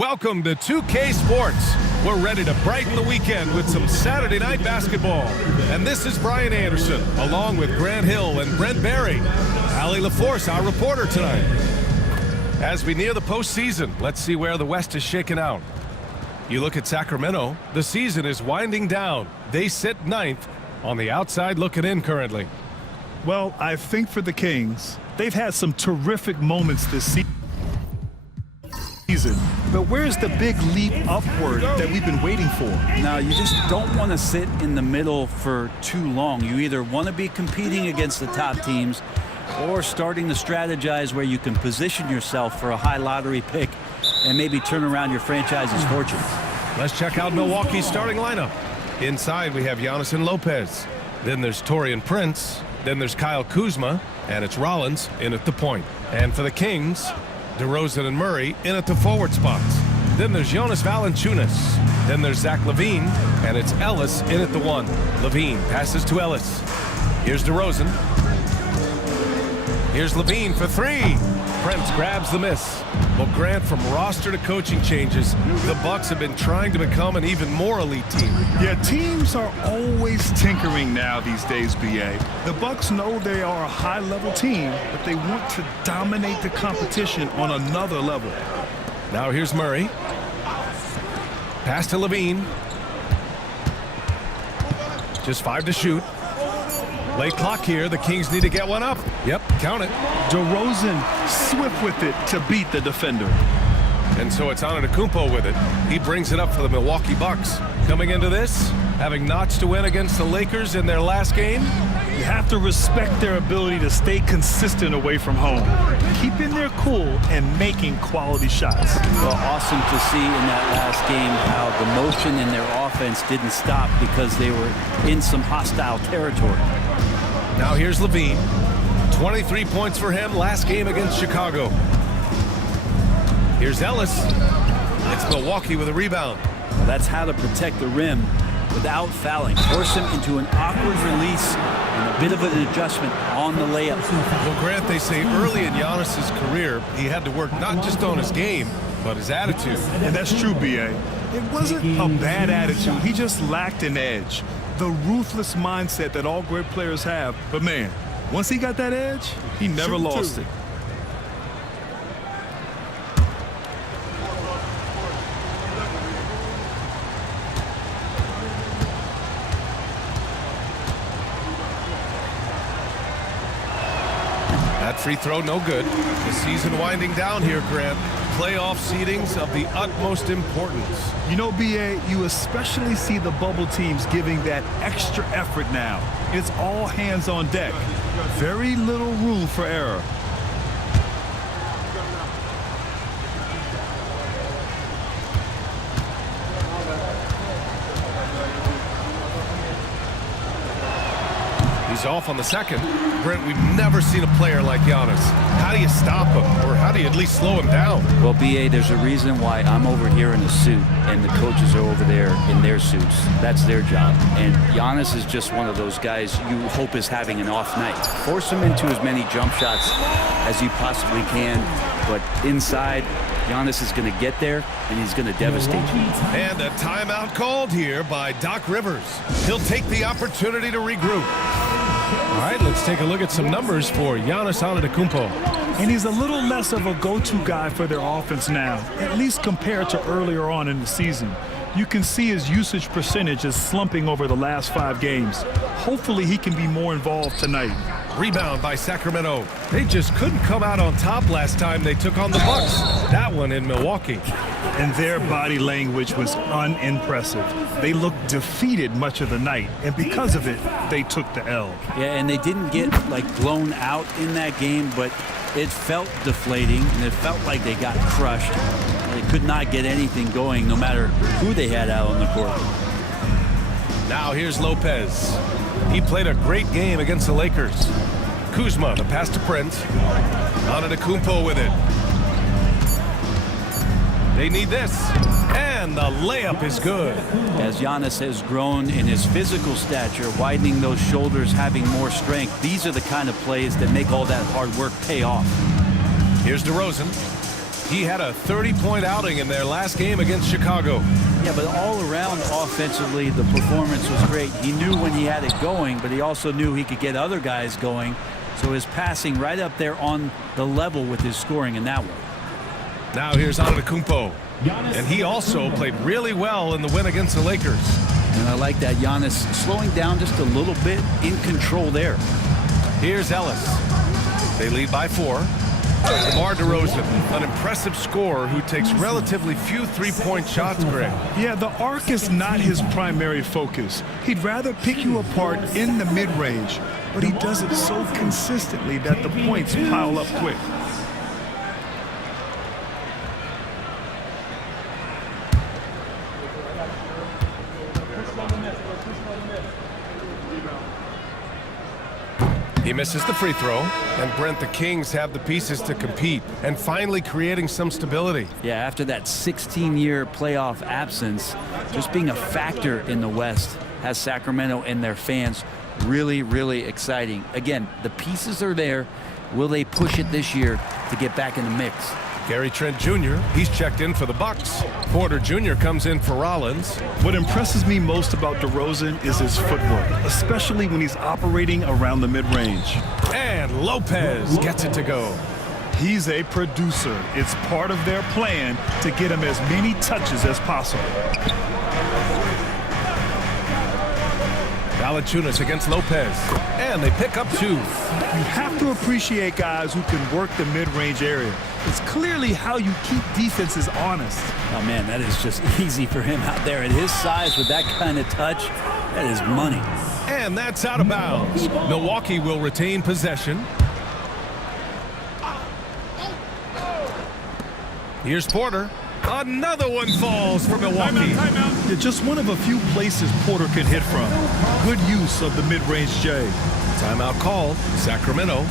Welcome to 2K Sports. We're ready to brighten the weekend with some Saturday night basketball. And this is Brian Anderson, along with Grant Hill and Brent Barry. Allie LaForce, our reporter tonight. As we near the postseason, let's see where the West is shaken out. You look at Sacramento, the season is winding down. They sit ninth, on the outside looking in currently. Well, I think for the Kings, they've had some terrific moments this season. But where's the big leap upward that we've been waiting for? Now, you just don't want to sit in the middle for too long. You either want to be competing against the top teams or starting to strategize where you can position yourself for a high lottery pick and maybe turn around your franchise's fortune. Let's check out Milwaukee's starting lineup. Inside, we have Giannis and Lopez. Then there's Taurean Prince. Then there's Kyle Kuzma. And it's Rollins in at the point. And for the Kings, DeRozan and Murray in at the forward spots. Then there's Jonas Valanciunas. Then there's Zach LaVine, and it's Ellis in at the one. LaVine passes to Ellis. Here's DeRozan. Here's LaVine for three. Prince grabs the miss. Well, Grant, from roster to coaching changes, the Bucks have been trying to become an even more elite team. Yeah, teams are always tinkering now these days, BA. The Bucks know they are a high-level team, but they want to dominate the competition on another level. Now here's Murray. Pass to LaVine. Just 5 to shoot. Late clock here. The Kings need to get one up. Yep, count it. DeRozan swift with it to beat the defender. And so it's Antetokounmpo with it. He brings it up for the Milwaukee Bucks. Coming into this, having notched to win against the Lakers in their last game. You have to respect their ability to stay consistent away from home, keeping their cool and making quality shots. Well, awesome to see in that last game how the motion in their offense didn't stop because they were in some hostile territory. Now here's LaVine. 23 points for him last game against Chicago. Here's Ellis. It's Milwaukee with a rebound. Well, that's how to protect the rim without fouling. Force him into an awkward release and a bit of an adjustment on the layup. Well, Grant, they say early in Giannis's career, he had to work not just on his game, but his attitude. And that's true, BA. It wasn't a bad attitude. He just lacked an edge. The ruthless mindset that all great players have. But, man, once he got that edge, he never lost it. That free throw, no good. The season winding down here, Grant. Playoff seedings of the utmost importance. You know, BA, you especially see the bubble teams giving that extra effort now. It's all hands on deck. Very little room for error. He's off on the second. Brent, we've never seen a player like Giannis. How do you stop him, or how do you at least slow him down? Well, BA, there's a reason why I'm over here in a suit and the coaches are over there in their suits. That's their job. And Giannis is just one of those guys you hope is having an off night. Force him into as many jump shots as you possibly can, but inside, Giannis is going to get there, and he's going to devastate you. And a timeout called here by Doc Rivers. He'll take the opportunity to regroup. All right, let's take a look at some numbers for Giannis Antetokounmpo. And he's a little less of a go-to guy for their offense now, at least compared to earlier on in the season. You can see his usage percentage is slumping over the last 5 games. Hopefully he can be more involved tonight. Rebound by Sacramento. They just couldn't come out on top last time they took on the Bucks. That one in Milwaukee. And their body language was unimpressive. They looked defeated much of the night, and because of it, they took the L. Yeah, and they didn't get, like, blown out in that game, but it felt deflating, and it felt like they got crushed. They could not get anything going, no matter who they had out on the court. Now here's Lopez. He played a great game against the Lakers. Kuzma, the pass to Prince. Antetokounmpo with it. They need this. And the layup is good. As Giannis has grown in his physical stature, widening those shoulders, having more strength, these are the kind of plays that make all that hard work pay off. Here's DeRozan. He had a 30-point outing in their last game against Chicago. Yeah, but all around offensively, the performance was great. He knew when he had it going, but he also knew he could get other guys going. So his passing right up there on the level with his scoring in that one. Now here's Antetokounmpo. And he also played really well in the win against the Lakers. And I like that. Giannis slowing down just a little bit, in control there. Here's Ellis. They lead by 4. DeMar DeRozan, an impressive scorer who takes relatively few three-point shots, Greg. Yeah, the arc is not his primary focus. He'd rather pick you apart in the mid-range, but he does it so consistently that the points pile up quick. He misses the free throw, and Brent, the Kings have the pieces to compete and finally creating some stability. Yeah, after that 16-year playoff absence, just being a factor in the West has Sacramento and their fans really, really exciting. Again, the pieces are there. Will they push it this year to get back in the mix? Gary Trent Jr., he's checked in for the Bucks. Porter Jr. comes in for Rollins. What impresses me most about DeRozan is his footwork, especially when he's operating around the mid-range. And Lopez gets it to go. He's a producer. It's part of their plan to get him as many touches as possible. Valanciunas against Lopez. And they pick up 2. You have to appreciate guys who can work the mid-range area. It's clearly how you keep defenses honest. Oh, man, that is just easy for him out there. At his size with that kind of touch, that is money. And that's out of bounds. Milwaukee will retain possession. Here's Porter. Another one falls for Milwaukee. Timeout. Yeah, just one of a few places Porter can hit from. Good use of the mid-range J. Timeout called. Sacramento.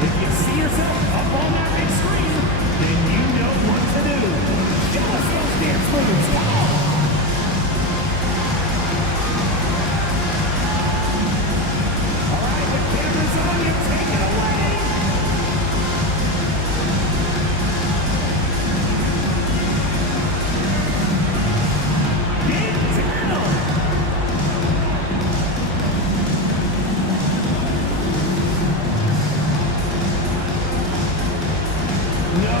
If you see yourself up on that big screen, then you know what to do. Show us those dance moves. Come on. All right, the camera's on you. Take it away. Get down. No.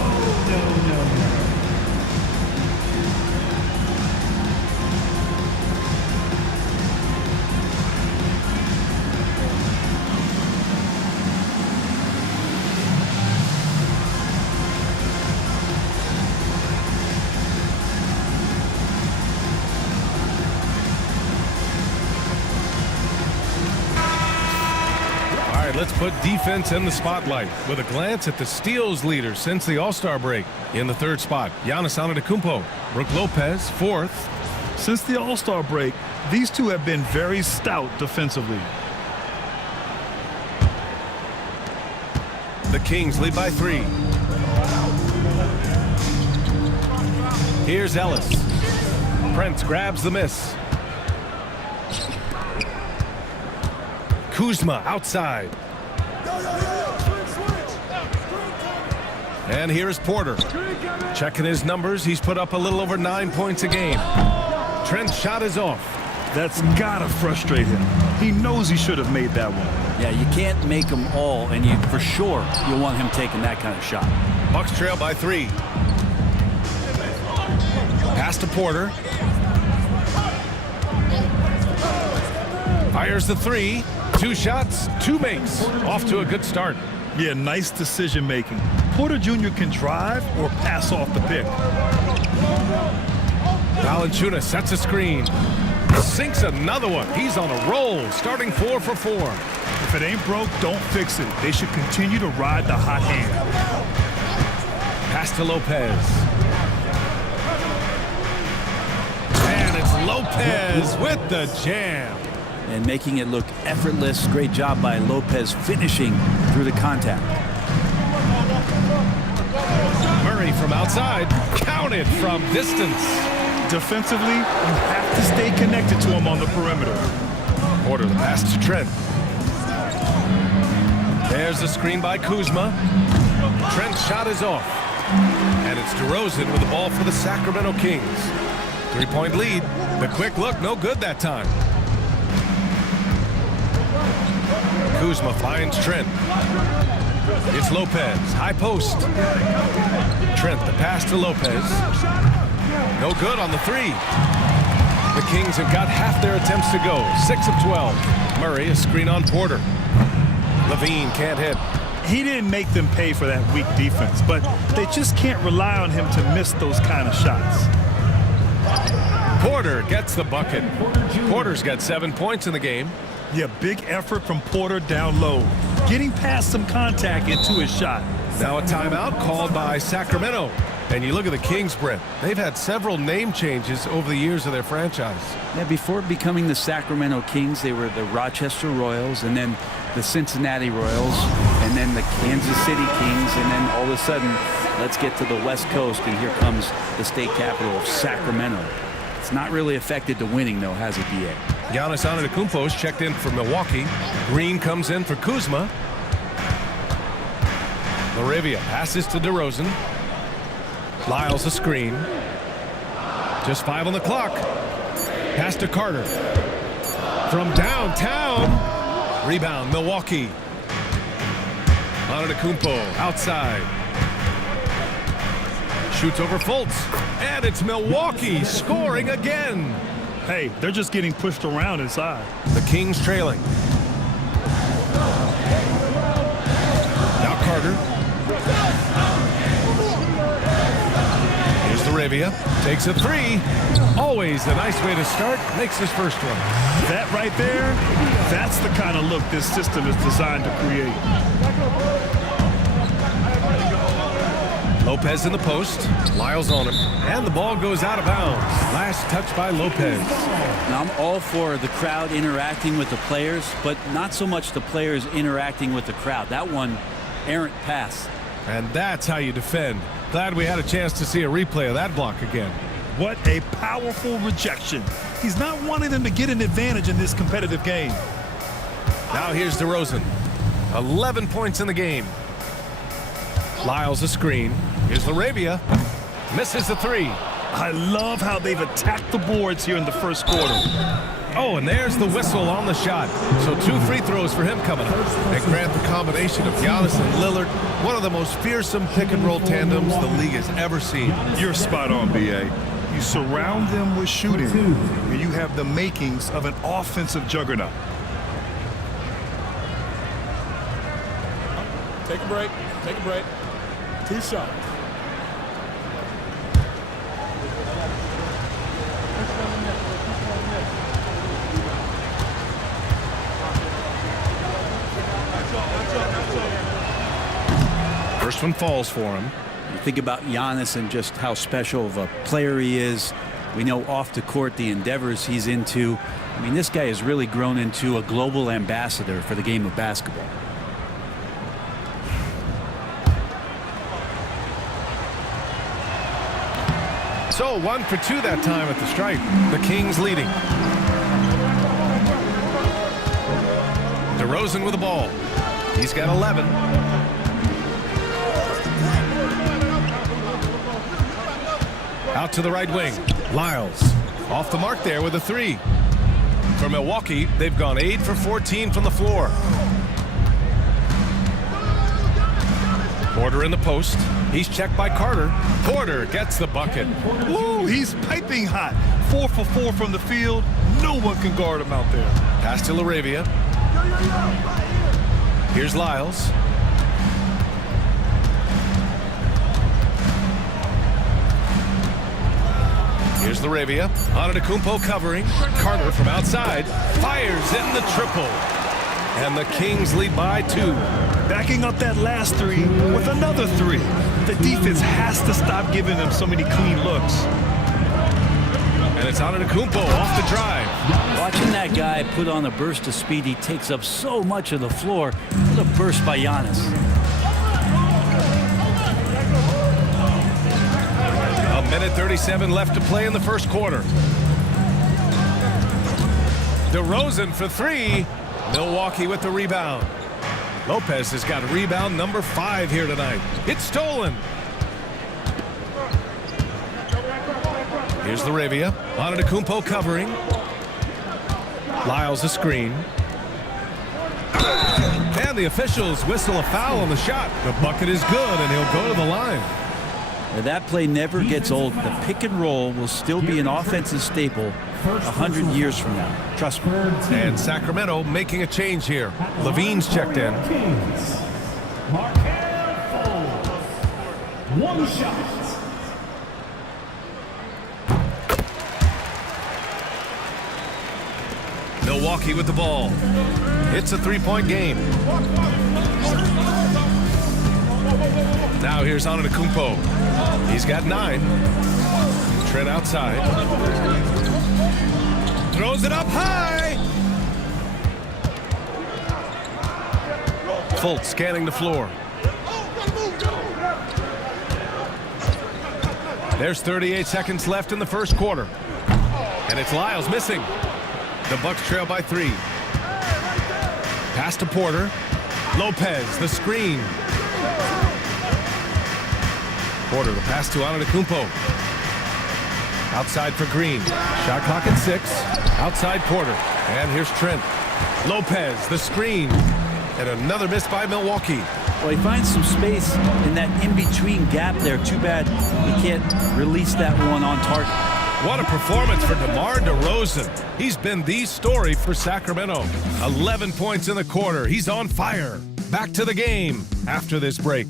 Let's put defense in the spotlight with a glance at the steals leader since the All-Star break. In the 3rd spot, Giannis Antetokounmpo. Brook Lopez, 4th. Since the All-Star break, these two have been very stout defensively. The Kings lead by 3. Here's Ellis. Prince grabs the miss. Kuzma outside. And here's Porter. Checking his numbers, he's put up a little over 9 points a game. Trent's shot is off. That's gotta frustrate him. He knows he should have made that one. Yeah, you can't make them all, and you for sure you'll want him taking that kind of shot. Bucks trail by 3. Pass to Porter. Fires the 3. 2 shots, 2 makes. Off to a good start. Yeah, nice decision making. Porter Jr. can drive or pass off the pick. Valanciunas sets a screen. Sinks another one. He's on a roll, starting 4 for 4. If it ain't broke, don't fix it. They should continue to ride the hot hand. Pass to Lopez. And it's Lopez with the jam. And making it look effortless. Great job by Lopez finishing through the contact. Murray from outside. Counted from distance. Defensively, you have to stay connected to him on the perimeter. Porter, the pass to Trent. There's the screen by Kuzma. Trent's shot is off. And it's DeRozan with the ball for the Sacramento Kings. 3-point lead. The quick look, no good that time. Kuzma finds Trent. It's Lopez, high post. Trent, the pass to Lopez. No good on the three. The Kings have got half their attempts to go. 6 of 12. Murray, a screen on Porter. Levine can't hit. He didn't make them pay for that weak defense, but they just can't rely on him to miss those kind of shots. Porter gets the bucket. Porter's got 7 points in the game. Yeah, big effort from Porter down low, getting past some contact into his shot. Now a timeout called by Sacramento. And you look at the Kings, Brent. They've had several name changes over the years of their franchise. Yeah, before becoming the Sacramento Kings, they were the Rochester Royals, and then the Cincinnati Royals, and then the Kansas City Kings, and then all of a sudden, let's get to the West Coast, and here comes the state capital of Sacramento. It's not really affected the winning, though, has it, B.A.? Giannis Antetokounmpo's checked in for Milwaukee. Green comes in for Kuzma. Laravia passes to DeRozan. Lyles a screen. Just 5 on the clock. Pass to Carter. From downtown. Rebound, Milwaukee. Antetokounmpo outside. Shoots over Fultz. And it's Milwaukee scoring again. Hey, they're just getting pushed around inside. The Kings trailing. Now Carter. Here's Laravia. Takes a three. Always a nice way to start. Makes his first one. That right there, that's the kind of look this system is designed to create. Lopez in the post. Lyles on him. And the ball goes out of bounds. Last touch by Lopez. Now, I'm all for the crowd interacting with the players, but not so much the players interacting with the crowd. That one, errant pass. And that's how you defend. Glad we had a chance to see a replay of that block again. What a powerful rejection. He's not wanting them to get an advantage in this competitive game. Now here's DeRozan. 11 points in the game. Lyles a screen. Here's Laravia. Misses the three. I love how they've attacked the boards here in the first quarter. Oh, and there's the whistle on the shot. So 2 free throws for him coming up. And Grant, the combination of Giannis and Lillard, one of the most fearsome pick-and-roll tandems the league has ever seen. You're spot on, B.A. You surround them with shooting, and you have the makings of an offensive juggernaut. Take a break. Take a break. 2 shots. First one falls for him. You think about Giannis and just how special of a player he is. We know off the court the endeavors he's into. I mean, this guy has really grown into a global ambassador for the game of basketball. So 1 for 2 that time at the stripe. The Kings leading. DeRozan with the ball. He's got 11. Out to the right wing. Lyles off the mark there with a three. For Milwaukee, they've gone 8 for 14 from the floor. Porter in the post. He's checked by Carter. Porter gets the bucket. Ooh, he's piping hot. 4 for 4 from the field. No one can guard him out there. Pass to Laravia. Here's Lyles. Here's Laravia. Antetokounmpo covering. Carter from outside. Fires in the triple. And the Kings lead by 2. Backing up that last three with another three. The defense has to stop giving them so many clean looks. And it's Antetokounmpo off the drive. Watching that guy put on a burst of speed, he takes up so much of the floor. What a burst by Giannis. Minute 37 left to play in the first quarter. DeRozan for three. Milwaukee with the rebound. Lopez has got rebound number 5 here tonight. It's stolen. Here's Laravia. Antetokounmpo covering. Lyles a screen. And the officials whistle a foul on the shot. The bucket is good, and he'll go to the line. Now, that play never gets old. The pick and roll will still be an offensive staple 100 years from now. Trust me. And Sacramento making a change here. Levine's checked in. Kings. Markel Fultz. One shot. Milwaukee with the ball. It's a three-point game. Now here's Antetokounmpo. He's got 9. Trent outside. Throws it up high. Fultz scanning the floor. There's 38 seconds left in the first quarter. And it's Lyles missing. The Bucks trail by 3. Pass to Porter. Lopez, the screen. Porter, the pass to Antetokounmpo. Outside for Green. Shot clock at 6. Outside Porter. And here's Trent. Lopez, the screen. And another miss by Milwaukee. Well, he finds some space in that in-between gap there. Too bad he can't release that one on target. What a performance for DeMar DeRozan. He's been the story for Sacramento. 11 points in the quarter. He's on fire. Back to the game after this break.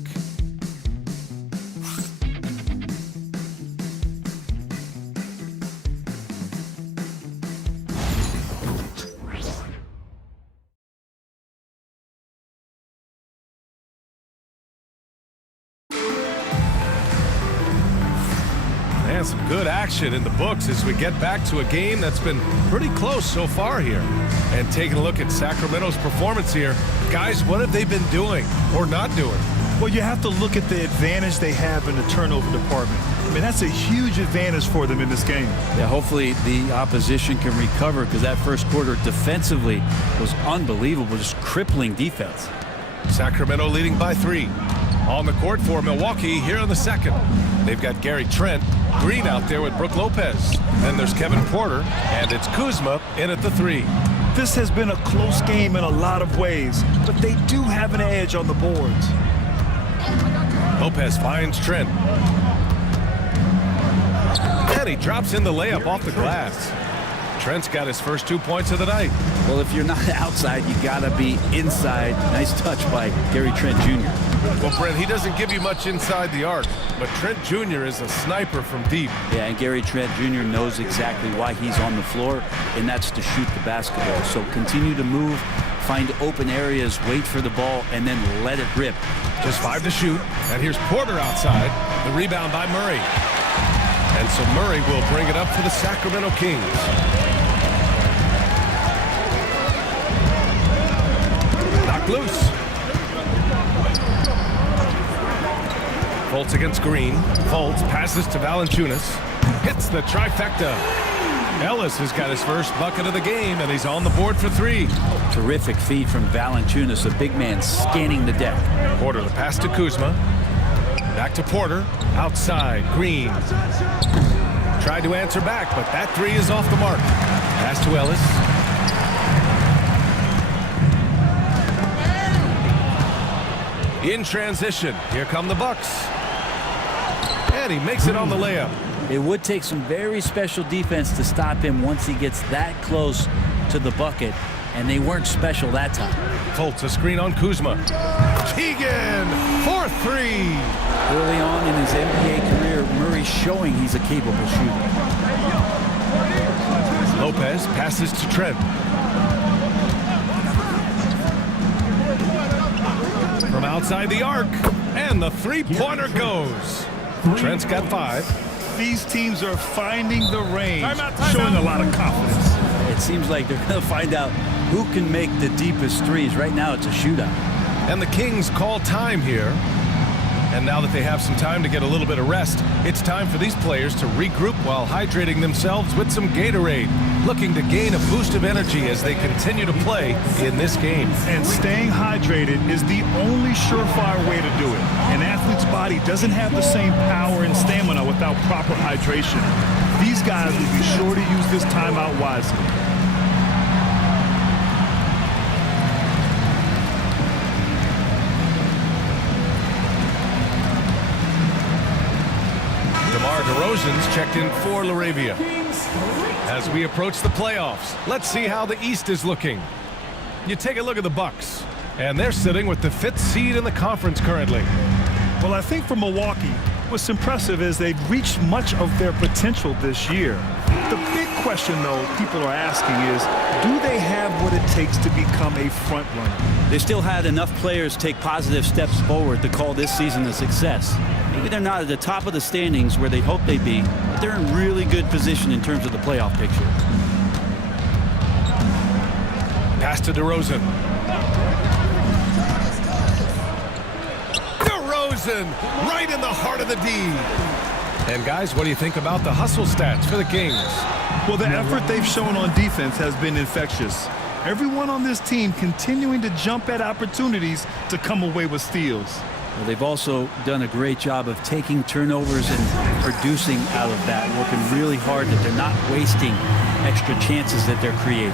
And some good action in the books as we get back to a game that's been pretty close so far here. And taking a look at Sacramento's performance here, guys, what have they been doing or not doing? Well, you have to look at the advantage they have in the turnover department. I mean, that's a huge advantage for them in this game. Yeah, hopefully the opposition can recover, because that first quarter defensively was unbelievable, just crippling defense. Sacramento leading by 3. On the court for Milwaukee here in the second. They've got Gary Trent, Green out there with Brook Lopez. Then there's Kevin Porter, and it's Kuzma in at the 3. This has been a close game in a lot of ways, but they do have an edge on the boards. Lopez finds Trent. And he drops in the layup off the glass. Trent's got his first 2 points of the night. Well, if you're not outside, you gotta be inside. Nice touch by Gary Trent Jr. Well, Brent, he doesn't give you much inside the arc, but Trent Jr. is a sniper from deep. Yeah, and Gary Trent Jr. knows exactly why he's on the floor, and that's to shoot the basketball. So continue to move, find open areas, wait for the ball, and then let it rip. Just 5 to shoot, and here's Porter outside. The rebound by Murray. And so Murray will bring it up for the Sacramento Kings. Knocked loose. Fultz against Green. Fultz passes to Valanciunas. Hits the trifecta. Ellis has got his first bucket of the game, and he's on the board for 3. Terrific feed from Valanciunas, a big man scanning the deck. Porter, the pass to Kuzma. Back to Porter. Outside, Green. Tried to answer back, but that 3 is off the mark. Pass to Ellis. In transition, here come the Bucks. And he makes it on the layup. It would take some very special defense to stop him once he gets that close to the bucket, and they weren't special that time. Fultz, a screen on Kuzma. Keegan for 3. Early on in his NBA career, Murray's showing he's a capable shooter. Lopez passes to Trent. From outside the arc, and the three-pointer goes. Trent's got 5. These teams are finding the range, showing a lot of confidence. It seems like they're going to find out who can make the deepest threes. Right now, it's a shootout. And the Kings call time here. And now that they have some time to get a little bit of rest, it's time for these players to regroup while hydrating themselves with some Gatorade, looking to gain a boost of energy as they continue to play in this game. And staying hydrated is the only surefire way to do it. An athlete's body doesn't have the same power and stamina without proper hydration. These guys will be sure to use this timeout wisely. DeMar DeRozan's checked in for LaRavia. As we approach the playoffs, let's see how the East is looking. You take a look at the Bucks, and they're sitting with the 5th seed in the conference currently. Well, I think for Milwaukee, what's impressive is they've reached much of their potential this year. The big question, though, people are asking is, do they have what it takes to become a front runner? They still had enough players take positive steps forward to call this season a success. Maybe they're not at the top of the standings where they hope they'd be, but they're in really good position in terms of the playoff picture. Pass to DeRozan. DeRozan, right in the heart of the D. And guys, what do you think about the hustle stats for the Kings? Well, the effort they've shown on defense has been infectious. Everyone on this team continuing to jump at opportunities to come away with steals. Well, they've also done a great job of taking turnovers and producing out of that, working really hard that they're not wasting extra chances that they're creating.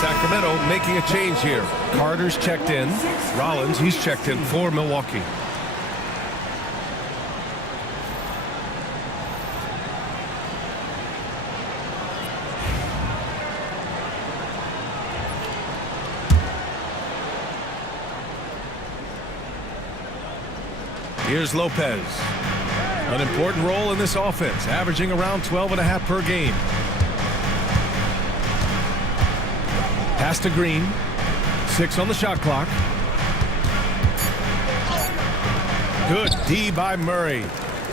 Sacramento making a change here. Carter's checked in. Rollins, he's checked in for Milwaukee. Here's Lopez. An important role in this offense, averaging around 12.5 per game. Pass to Green. 6 on the shot clock. Good D by Murray.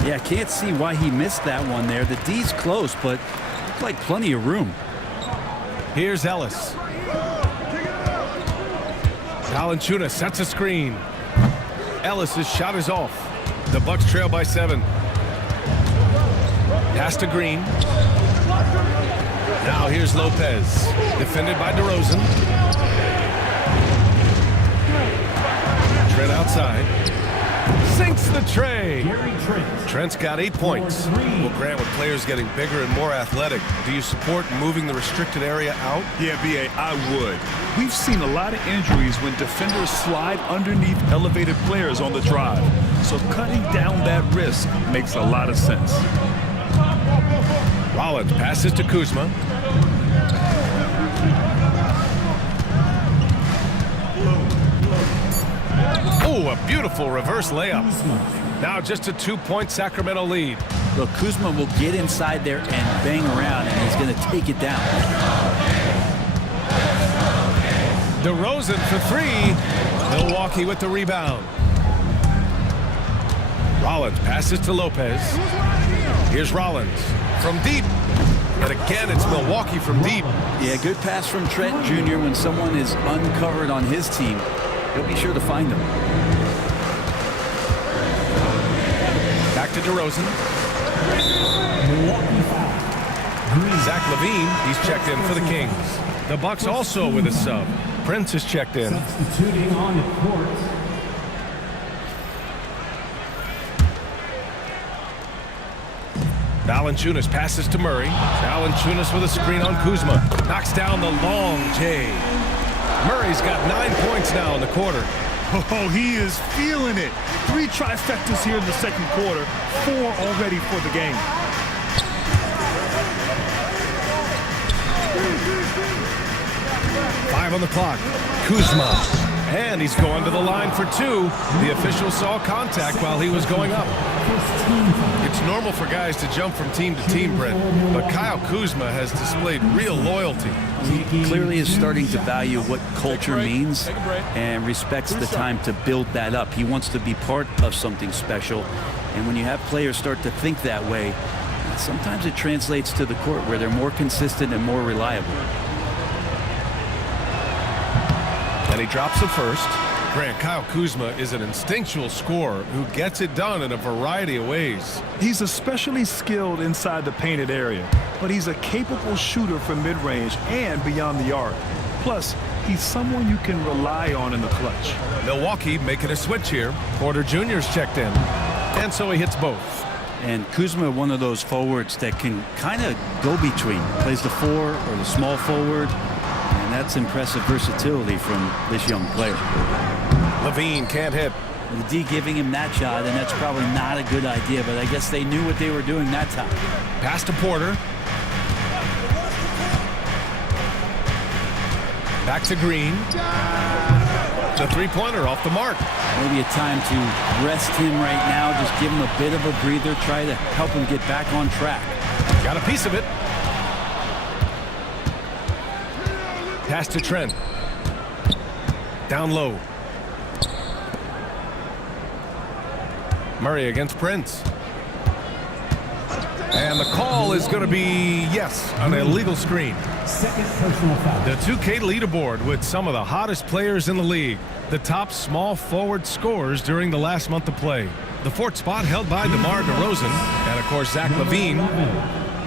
Yeah, can't see why he missed that one there. The D's close, but looked like plenty of room. Here's Ellis. Valanciunas sets a screen. Ellis's shot is off. The Bucks trail by 7. Pass to Green. Now here's Lopez. Defended by DeRozan. Trent outside. Sinks the tray. Trent's got 8 points. Well, Grant, with players getting bigger and more athletic, do you support moving the restricted area out? Yeah, B.A., I would. We've seen a lot of injuries when defenders slide underneath elevated players on the drive. So cutting down that risk makes a lot of sense. Rollins passes to Kuzma. Oh, a beautiful reverse layup. Now just a 2-point Sacramento lead. Look, Kuzma will get inside there and bang around, and he's going to take it down. DeRozan for 3. Milwaukee with the rebound. Rollins passes to Lopez. Here's Rollins from deep. And again, it's Milwaukee from deep. Yeah, good pass from Trent Jr. When someone is uncovered on his team, he'll be sure to find them. Back to DeRozan. Zach LaVine, he's checked in for the Kings. The Bucks also with a sub. Prince is checked in. Substituting on the court. Valanciunas passes to Murray. Valanciunas with a screen on Kuzma. Knocks down the long J. Murray's got 9 points now in the quarter. Oh, he is feeling it. 3 trifectas here in the second quarter. 4 already for the game. Five on the clock. Kuzma. And he's going to the line for 2. The official saw contact while he was going up. It's normal for guys to jump from team to team, Brent, but Kyle Kuzma has displayed real loyalty. He clearly is starting to value what culture means and respects the time to build that up. He wants to be part of something special. And when you have players start to think that way, sometimes it translates to the court where they're more consistent and more reliable. And he drops the first. Grant, Kyle Kuzma is an instinctual scorer who gets it done in a variety of ways. He's especially skilled inside the painted area, but he's a capable shooter from mid-range and beyond the arc. Plus, he's someone you can rely on in the clutch. Milwaukee making a switch here. Porter Jr.'s checked in, and so he hits both. And Kuzma, one of those forwards that can kind of go between. Plays the 4 or the small forward, and that's impressive versatility from this young player. Levine can't hit. The D giving him that shot, and that's probably not a good idea, but I guess they knew what they were doing that time. Pass to Porter. Back to Green. The three-pointer off the mark. Maybe a time to rest him right now, just give him a bit of a breather, try to help him get back on track. Got a piece of it. Pass to Trent. Down low. Murray against Prince. And the call is going to be, yes, an illegal screen. Second personal foul. The 2K leaderboard with some of the hottest players in the league. The top small forward scorers during the last month of play. The 4th spot held by DeMar DeRozan and, of course, Zach LaVine.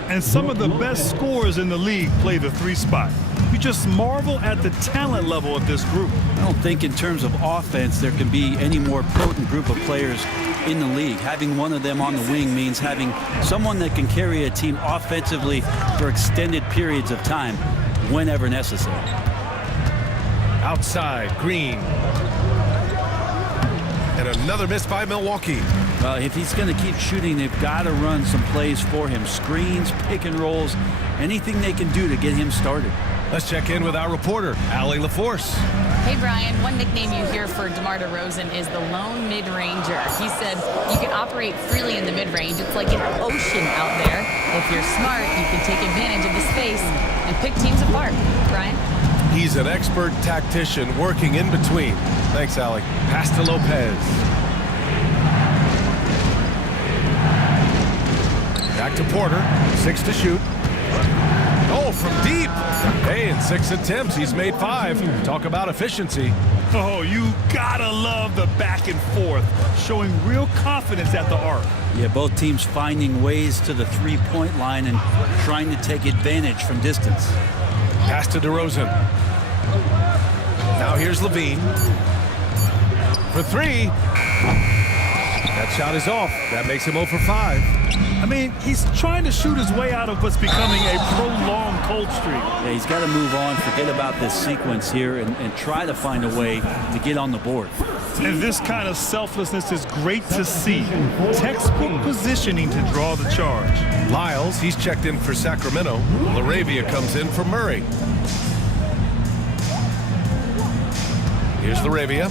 And some of the best scorers in the league play the 3 spot. You just marvel at the talent level of this group. I don't think in terms of offense there can be any more potent group of players in the league. Having one of them on the wing means having someone that can carry a team offensively for extended periods of time whenever necessary. Outside, Green. And another miss by Milwaukee. Well, if he's going to keep shooting, they've got to run some plays for him. Screens, pick and rolls, anything they can do to get him started. Let's check in with our reporter, Allie LaForce. Hey, Brian, one nickname you hear for DeMar DeRozan is the lone mid-ranger. He said you can operate freely in the mid-range. It's like an ocean out there. If you're smart, you can take advantage of the space and pick teams apart. Brian? He's an expert tactician working in between. Thanks, Allie. Pass to Lopez. Back to Porter. 6 to shoot. Oh, from deep. Hey, in 6 attempts, he's made 5. Talk about efficiency. Oh, you gotta love the back and forth, showing real confidence at the arc. Yeah, both teams finding ways to the 3-point line and trying to take advantage from distance. Pass to DeRozan. Now here's Levine. For 3. That shot is off. That makes him 0 for 5. I mean, he's trying to shoot his way out of what's becoming a prolonged cold streak. Yeah, he's got to move on, forget about this sequence here, and try to find a way to get on the board. And this kind of selflessness is great to see. Textbook positioning to draw the charge. Lyles, he's checked in for Sacramento. Laravia comes in for Murray. Here's Laravia.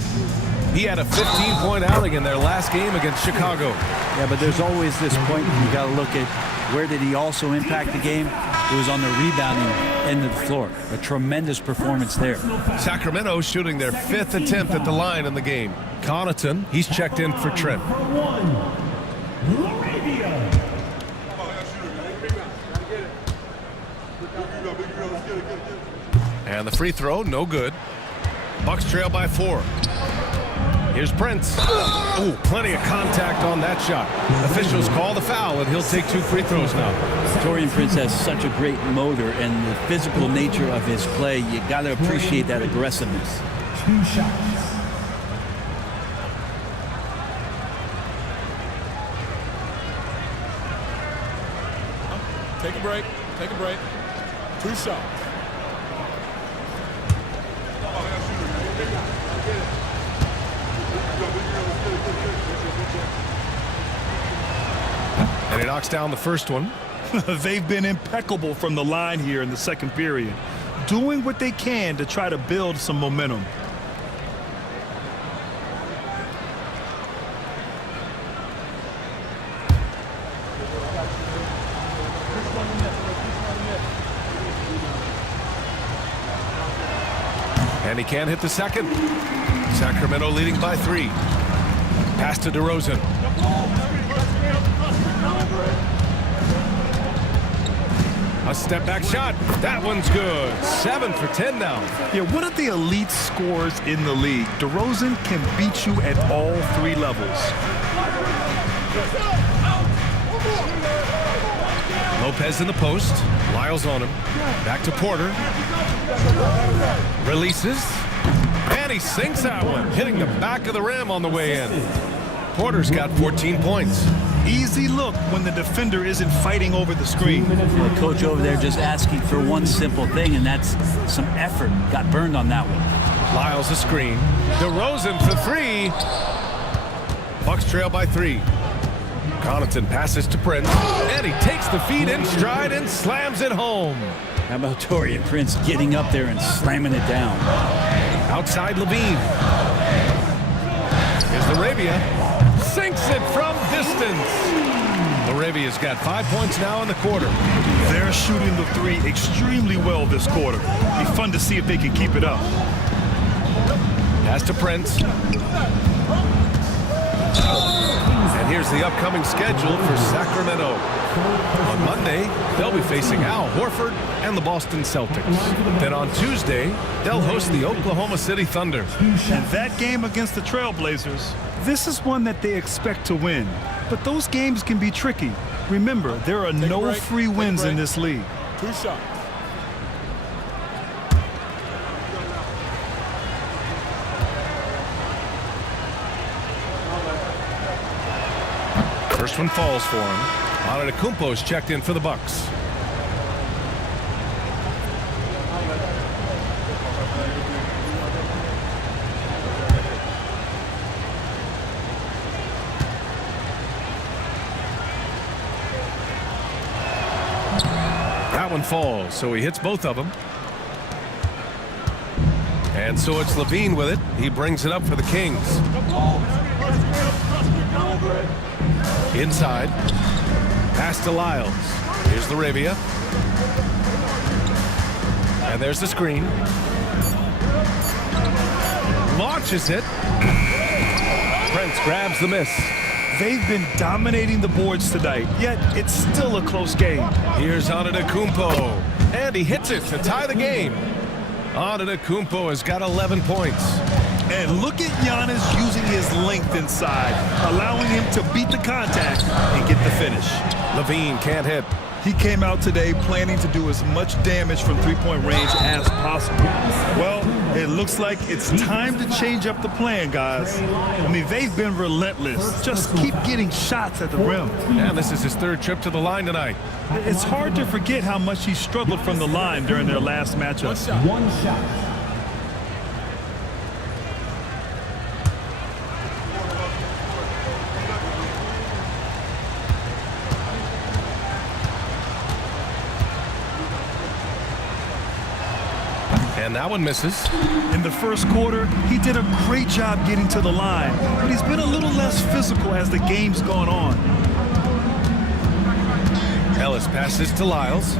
He had a 15-point outing in their last game against Chicago. Yeah, but there's always this point you got to look at where did he also impact the game. It was on the rebounding end of the floor. A tremendous performance there. Sacramento shooting their 5th attempt at the line in the game. Connaughton, he's checked in for Trent. And the free throw, no good. Bucks trail by 4. Here's Prince. Oh, plenty of contact on that shot. Officials call the foul, and he'll take 2 free throws now. Taurean Prince has such a great motor, and the physical nature of his play, you got to appreciate that aggressiveness. 2 shots. Take a break. Take a break. 2 shots. And he knocks down the first one. They've been impeccable from the line here in the second period, doing what they can to try to build some momentum. And he can't hit the second. Sacramento leading by 3. Pass to DeRozan. A step back shot. That one's good. 7 for 10 now. Yeah, one of the elite scorers in the league. DeRozan can beat you at all 3 levels. Lopez in the post. Lyles on him. Back to Porter. Releases. And he sinks that one, hitting the back of the rim on the way in. Porter's got 14 points. Easy look when the defender isn't fighting over the screen. The coach over there just asking for one simple thing, and that's some effort. Got burned on that one. Lyles a screen. DeRozan for 3. Bucks trail by 3. Connaughton passes to Prince, and he takes the feed in stride and slams it home. How about Taurean Prince getting up there and slamming it down? Outside Levine. Here's Laravia. Sinks it from distance. Laravia's got 5 points now in the quarter. They're shooting the 3 extremely well this quarter. Be fun to see if they can keep it up. Pass to Prince. And here's the upcoming schedule for Sacramento. On Monday, they'll be facing Al Horford and the Boston Celtics. Then on Tuesday, they'll host the Oklahoma City Thunder. And that game against the Trailblazers, this is one that they expect to win. But those games can be tricky. Remember, there are no free wins in this league. 2 shots. First one falls for him. Antetokounmpo's checked in for the Bucks. That one falls, so he hits both of them. And so it's Levine with it. He brings it up for the Kings. Inside. Pass to Lyles. Here's Laravia. And there's the screen. Launches it. Prince grabs the miss. They've been dominating the boards tonight, yet it's still a close game. Here's Antetokounmpo. And he hits it to tie the game. Antetokounmpo has got 11 points. And look at Giannis using his length inside, allowing him to beat the contact and get the finish. Levine can't hit. He came out today planning to do as much damage from three-point range as possible. Well, it looks like it's time to change up the plan, guys. I mean, they've been relentless. Just keep getting shots at the rim. And this is his 3rd trip to the line tonight. It's hard to forget how much he struggled from the line during their last matchup. 1 shot. And that one misses. In the first quarter, he did a great job getting to the line, but he's been a little less physical as the game's gone on. Ellis passes to Lyles.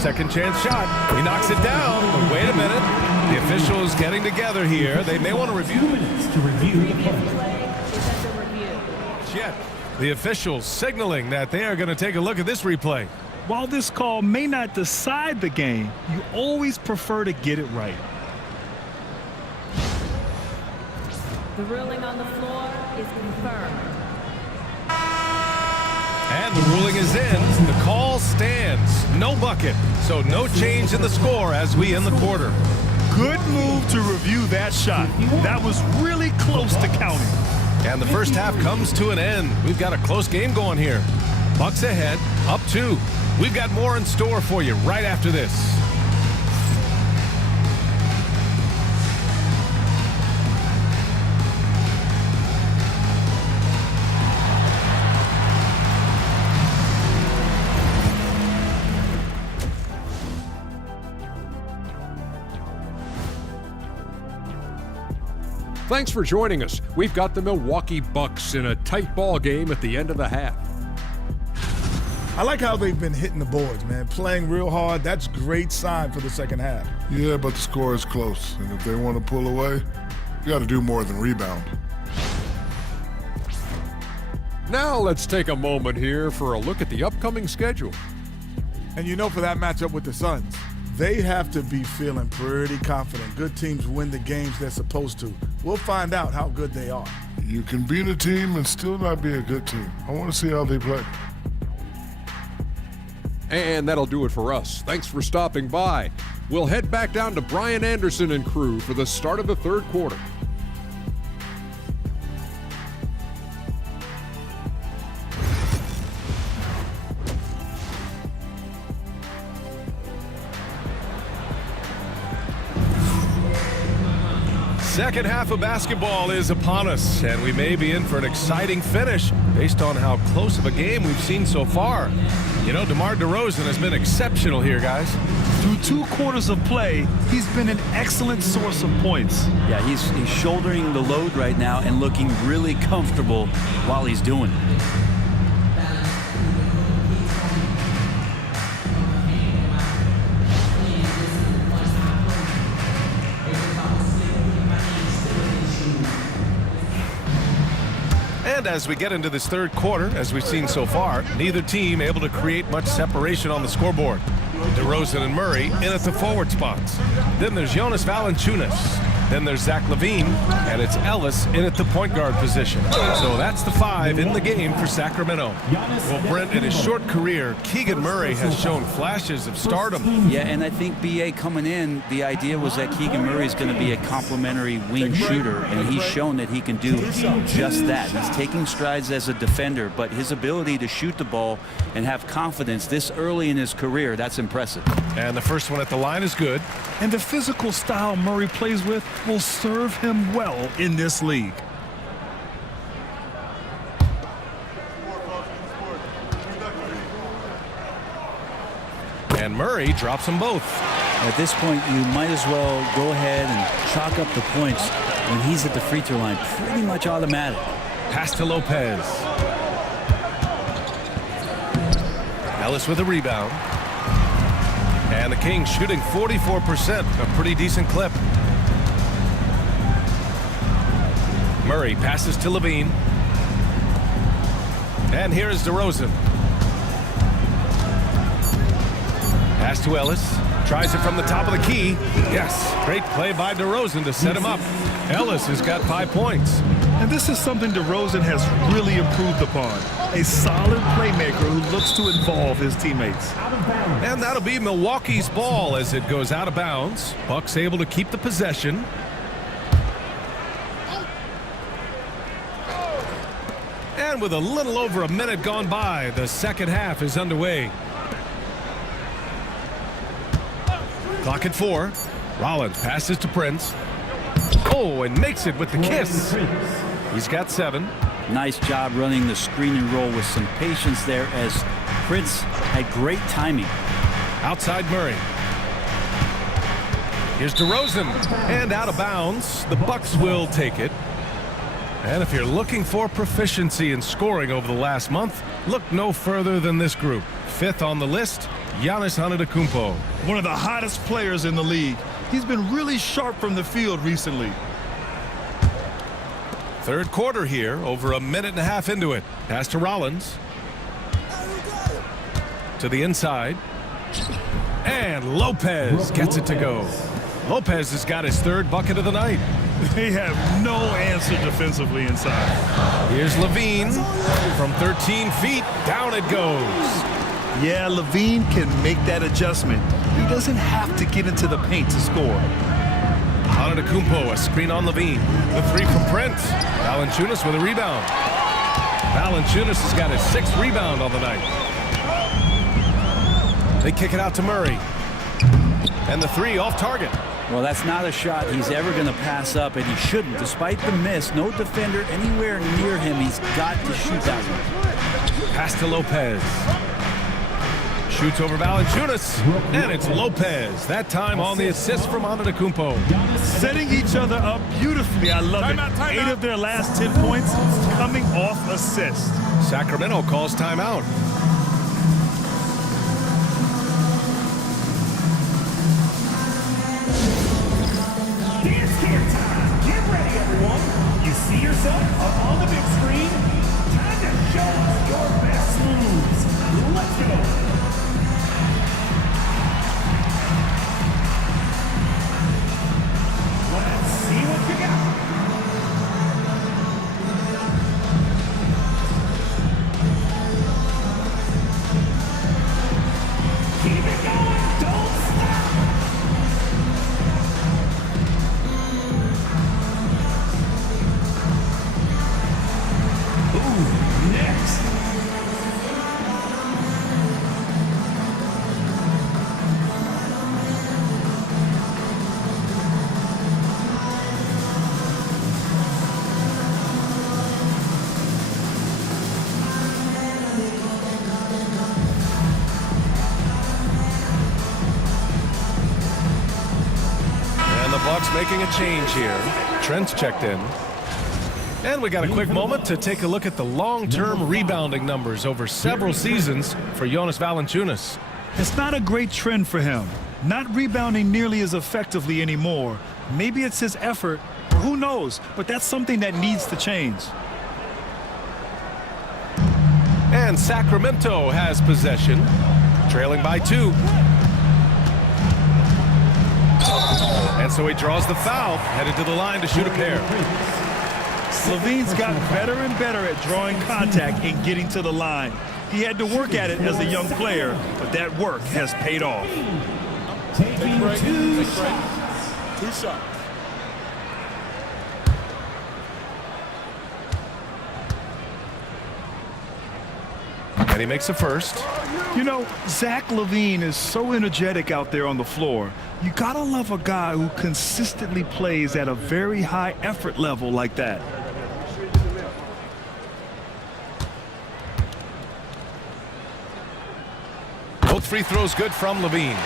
Second chance shot. He knocks it down, but wait a minute. The officials getting together here. They may want to review. 2 minutes to review the play. Yet, the officials signaling that they are going to take a look at this replay. While this call may not decide the game, you always prefer to get it right. The ruling on the floor is confirmed. And the ruling is in. The call stands. No bucket. So no change in the score as we end the quarter. Good move to review that shot. That was really close to counting. And the first half comes to an end. We've got a close game going here. Bucks ahead, up 2. We've got more in store for you right after this. Thanks for joining us. We've got the Milwaukee Bucks in a tight ball game at the end of the half. I like how they've been hitting the boards, man. Playing real hard. That's a great sign for the second half. Yeah, but the score is close. And if they want to pull away, you got to do more than rebound. Now let's take a moment here for a look at the upcoming schedule. And you know, for that matchup with the Suns, they have to be feeling pretty confident. Good teams win the games they're supposed to. We'll find out how good they are. You can beat a team and still not be a good team. I want to see how they play. And that'll do it for us. Thanks for stopping by. We'll head back down to Brian Anderson and crew for the start of the third quarter. Second half of basketball is upon us, and we may be in for an exciting finish based on how close of a game we've seen so far. You know, DeMar DeRozan has been exceptional here, guys. Through 2 quarters of play, he's been an excellent source of points. Yeah, he's shouldering the load right now and looking really comfortable while he's doing it. And as we get into this third quarter, as we've seen so far, neither team able to create much separation on the scoreboard. DeRozan and Murray in at the forward spots. Then there's Jonas Valanciunas. Then there's Zach LaVine, and it's Ellis in at the point guard position. So that's the 5 in the game for Sacramento. Well, Brent, in his short career, Keegan Murray has shown flashes of stardom. Yeah, and I think BA coming in, the idea was that Keegan Murray is going to be a complimentary wing shooter, and he's shown that he can do just that. He's taking strides as a defender, but his ability to shoot the ball and have confidence this early in his career, that's impressive. And the first one at the line is good. And the physical style Murray plays with will serve him well in this league. And Murray drops them both. At this point, you might as well go ahead and chalk up the points when he's at the free throw line. Pretty much automatic. Pass to Lopez. Ellis with a rebound. And the Kings shooting 44%, a pretty decent clip. Murray passes to LaVine. And here is DeRozan. Pass to Ellis. Tries it from the top of the key. Yes, great play by DeRozan to set him up. Ellis has got 5 points. And this is something DeRozan has really improved upon. A solid playmaker who looks to involve his teammates. And that'll be Milwaukee's ball as it goes out of bounds. Bucks able to keep the possession. And with a little over a minute gone by, the second half is underway. Clock at 4. Rollins passes to Prince. Oh, and makes it with the kiss. He's got 7. Nice job running the screen and roll with some patience there as Prince had great timing. Outside Murray. Here's DeRozan. And out of bounds. The Bucks will take it. And if you're looking for proficiency in scoring over the last month, look no further than this group. 5th on the list, Giannis Antetokounmpo. One of the hottest players in the league. He's been really sharp from the field recently. Third quarter here, over a minute and a half into it. Pass to Rollins. To the inside. And Lopez gets it to go. Lopez has got his 3rd bucket of the night. They have no answer defensively inside. Here's LaVine from 13 feet. Down it goes. Yeah, LaVine can make that adjustment. He doesn't have to get into the paint to score. Antetokounmpo, a screen on LaVine. The 3 from Prince. Valanciunas with a rebound. Valanciunas has got his 6th rebound on the night. They kick it out to Murray. And the 3 off target. Well, that's not a shot he's ever going to pass up, and he shouldn't. Despite the miss, no defender anywhere near him. He's got to shoot that one. Pass to Lopez. Shoots over Valanciunas, and it's Lopez. That time on the assist from Antetokounmpo. Setting each other up beautifully. I love it. 8 of their last 10 points coming off assists. Sacramento calls timeout. Dance camp time. Get ready, everyone. You see yourself up on the big screen? Time to show us your best moves. Let's go. Let's see what you got. Keep it going. Don't stop. Ooh, next. And the Bucks making a change here. Trent's checked in. And we got a quick moment to take a look at the long-term rebounding numbers over several seasons for Jonas Valanciunas. It's not a great trend for him. Not rebounding nearly as effectively anymore. Maybe it's his effort, or who knows, but that's something that needs to change. And Sacramento has possession, trailing by 2. And so he draws the foul, headed to the line to shoot a pair. Levine's gotten better and better at drawing contact and getting to the line. He had to work at it as a young player, but that work has paid off. Taking 2 shots. 2 shots. And he makes a first. You know, Zach LaVine is so energetic out there on the floor. You gotta love a guy who consistently plays at a very high effort level like that. Both free throws good from Levine.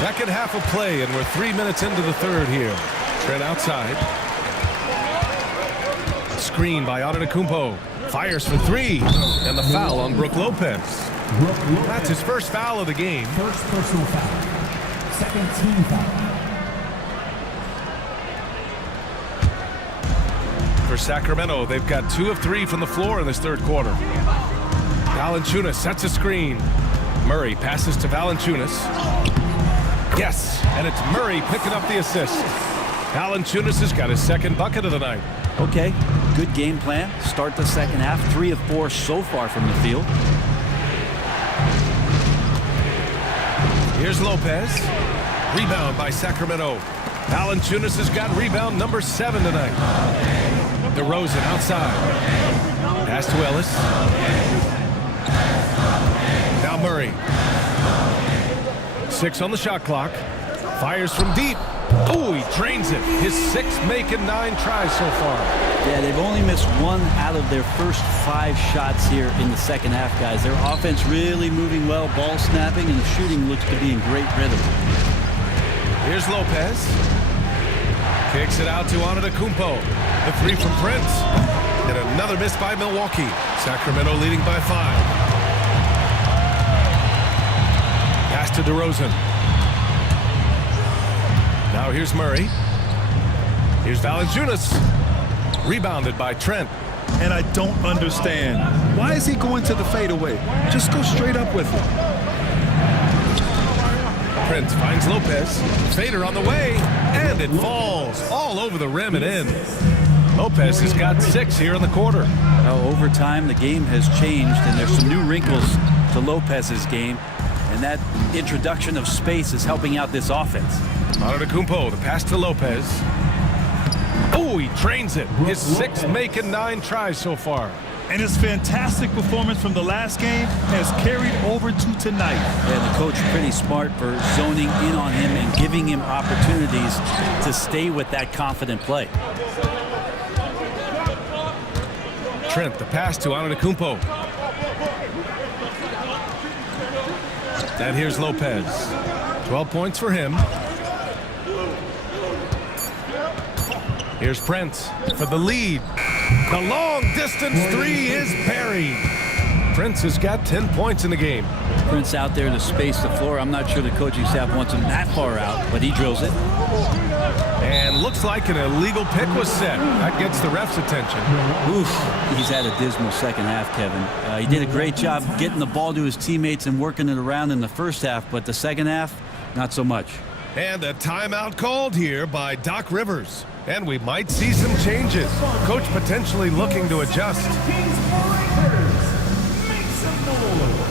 Second half of play, and we're 3 minutes into the third here. Trent outside. Screen by Antetokounmpo. Fires for 3. And the foul on Brook Lopez. That's his first foul of the game. First personal foul. Second team foul. For Sacramento, they've got 2 of 3 from the floor in this third quarter. Valanciunas sets a screen. Murray passes to Valanciunas. Yes, and it's Murray picking up the assist. Valanciunas has got his 2nd bucket of the night. Okay, good game plan. Start the second half. 3 of 4 so far from the field. Here's Lopez. Rebound by Sacramento. Valanciunas has got rebound number 7 tonight. DeRozan outside. Pass to Ellis. Now Murray. 6 on the shot clock. Fires from deep. Oh, he drains it. His 6th make and 9 tries so far. Yeah, they've only missed 1 out of their first 5 shots here in the second half, guys. Their offense really moving well, ball snapping, and the shooting looks to be in great rhythm. Here's Lopez. Kicks it out to Antetokounmpo. The 3 from Prince. And another miss by Milwaukee. Sacramento leading by 5. Pass to DeRozan. Now here's Murray. Here's Valanciunas. Rebounded by Trent. And I don't understand. Why is he going to the fadeaway? Just go straight up with it. Prince finds Lopez. Fader on the way. And it falls all over the rim and in. Lopez has got 6 here in the quarter. Now, over time, the game has changed, and there's some new wrinkles to Lopez's game. And that introduction of space is helping out this offense. Antetokounmpo, the pass to Lopez. Oh, he trains it. His 6th make in 9 tries so far. And his fantastic performance from the last game has carried over to tonight. Yeah, the coach pretty smart for zoning in on him and giving him opportunities to stay with that confident play. Trent, the pass to Antetokounmpo. And here's Lopez. 12 points for him. Here's Prince for the lead. The long-distance 3 is buried. Prince has got 10 points in the game. Prince out there to space the floor. I'm not sure the coaching staff wants him that far out, but he drills it. And looks like an illegal pick was set. That gets the ref's attention. Oof, he's had a dismal second half, Kevin. He did a great job getting the ball to his teammates and working it around in the first half, but the second half, not so much. And a timeout called here by Doc Rivers. And we might see some changes. Coach potentially looking to adjust. Kings breakers, make some noise.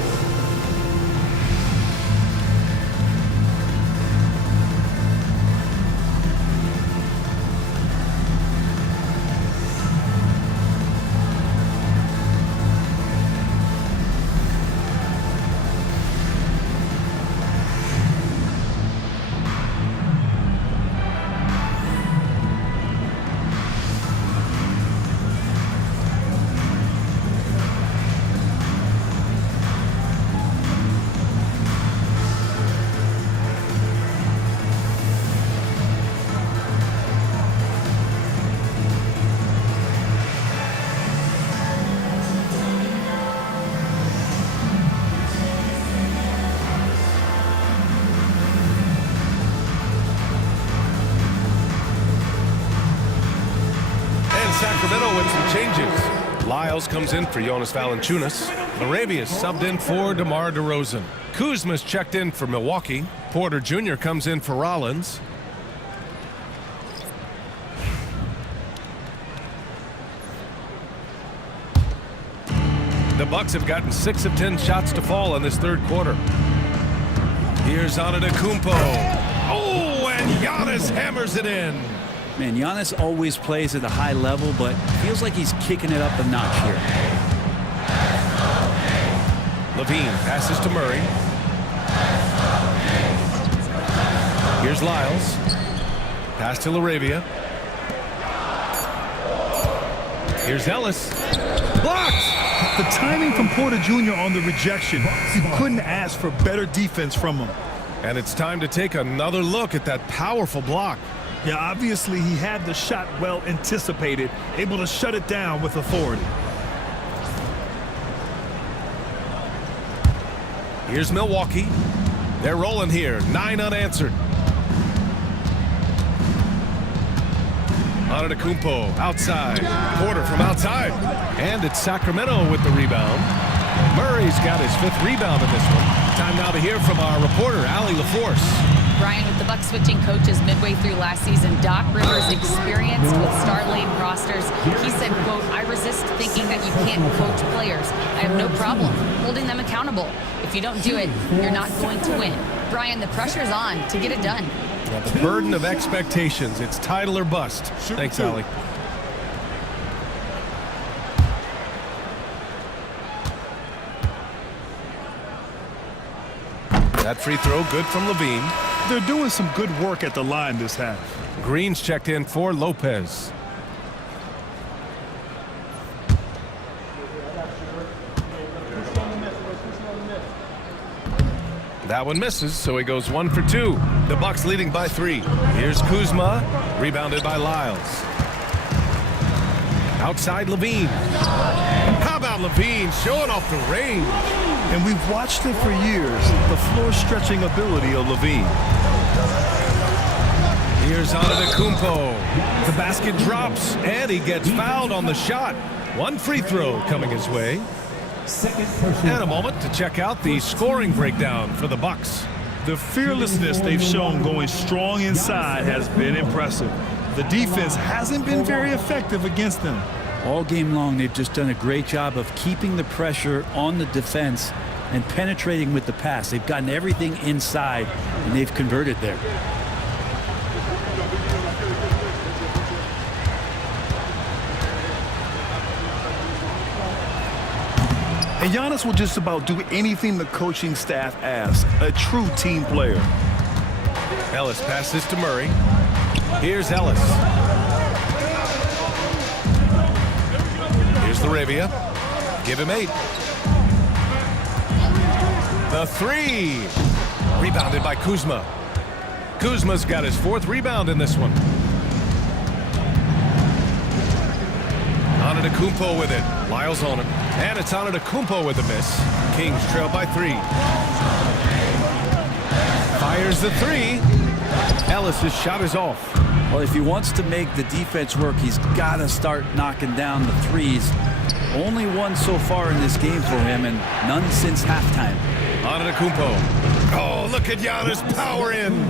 Sacramento with some changes. Lyles comes in for Jonas Valanciunas. Laravia's subbed in for DeMar DeRozan. Kuzma's checked in for Milwaukee. Porter Jr. comes in for Rollins. The Bucks have gotten 6 of 10 shots to fall in this third quarter. Here's Antetokounmpo. Oh, and Giannis hammers it in. Man, Giannis always plays at a high level, but feels like he's kicking it up a notch here. Levine passes to Murray. Here's Lyles. Pass to Laravia. Here's Ellis. Blocked! The timing from Porter Jr. on the rejection, you couldn't ask for better defense from him. And it's time to take another look at that powerful block. Yeah, obviously he had the shot well anticipated, able to shut it down with authority. Here's Milwaukee. They're rolling here, 9 unanswered. Antetokounmpo outside. Porter from outside. And it's Sacramento with the rebound. Murray's got his 5th rebound in this one. Time now to hear from our reporter, Allie LaForce. Brian, with the Bucks switching coaches midway through last season, Doc Rivers' experience with star-laden rosters, he said, quote, "I resist thinking that you can't coach players. I have no problem holding them accountable. If you don't do it, you're not going to win." Brian, the pressure's on to get it done. The burden of expectations. It's title or bust. Thanks, Allie. That free throw good from Levine. They're doing some good work at the line this half. Green's checked in for Lopez. That one misses, so he goes 1 for 2. The Bucks leading by 3. Here's Kuzma, rebounded by Lyles. Outside Levine. How about Levine showing off the range? And we've watched it for years, the floor stretching ability of Levine. Here's Antetokounmpo. The basket drops, and he gets fouled on the shot. 1 free throw coming his way. And a moment to check out the scoring breakdown for the Bucks. The fearlessness they've shown going strong inside has been impressive. The defense hasn't been very effective against them. All game long, they've just done a great job of keeping the pressure on the defense and penetrating with the pass. They've gotten everything inside, and they've converted there. And Giannis will just about do anything the coaching staff asks. A true team player. Ellis passes to Murray. Here's Ellis. Here's Laravia. Give him 8. The 3. Rebounded by Kuzma. Kuzma's got his 4th rebound in this one. Antetokounmpo with it. Lyles on him. And it's Antetokounmpo with a miss. Kings trail by 3. Fires the 3. Ellis' shot is off. Well, if he wants to make the defense work, he's got to start knocking down the threes. Only one so far in this game for him, and none since halftime. Antetokounmpo. Oh, look at Giannis power in.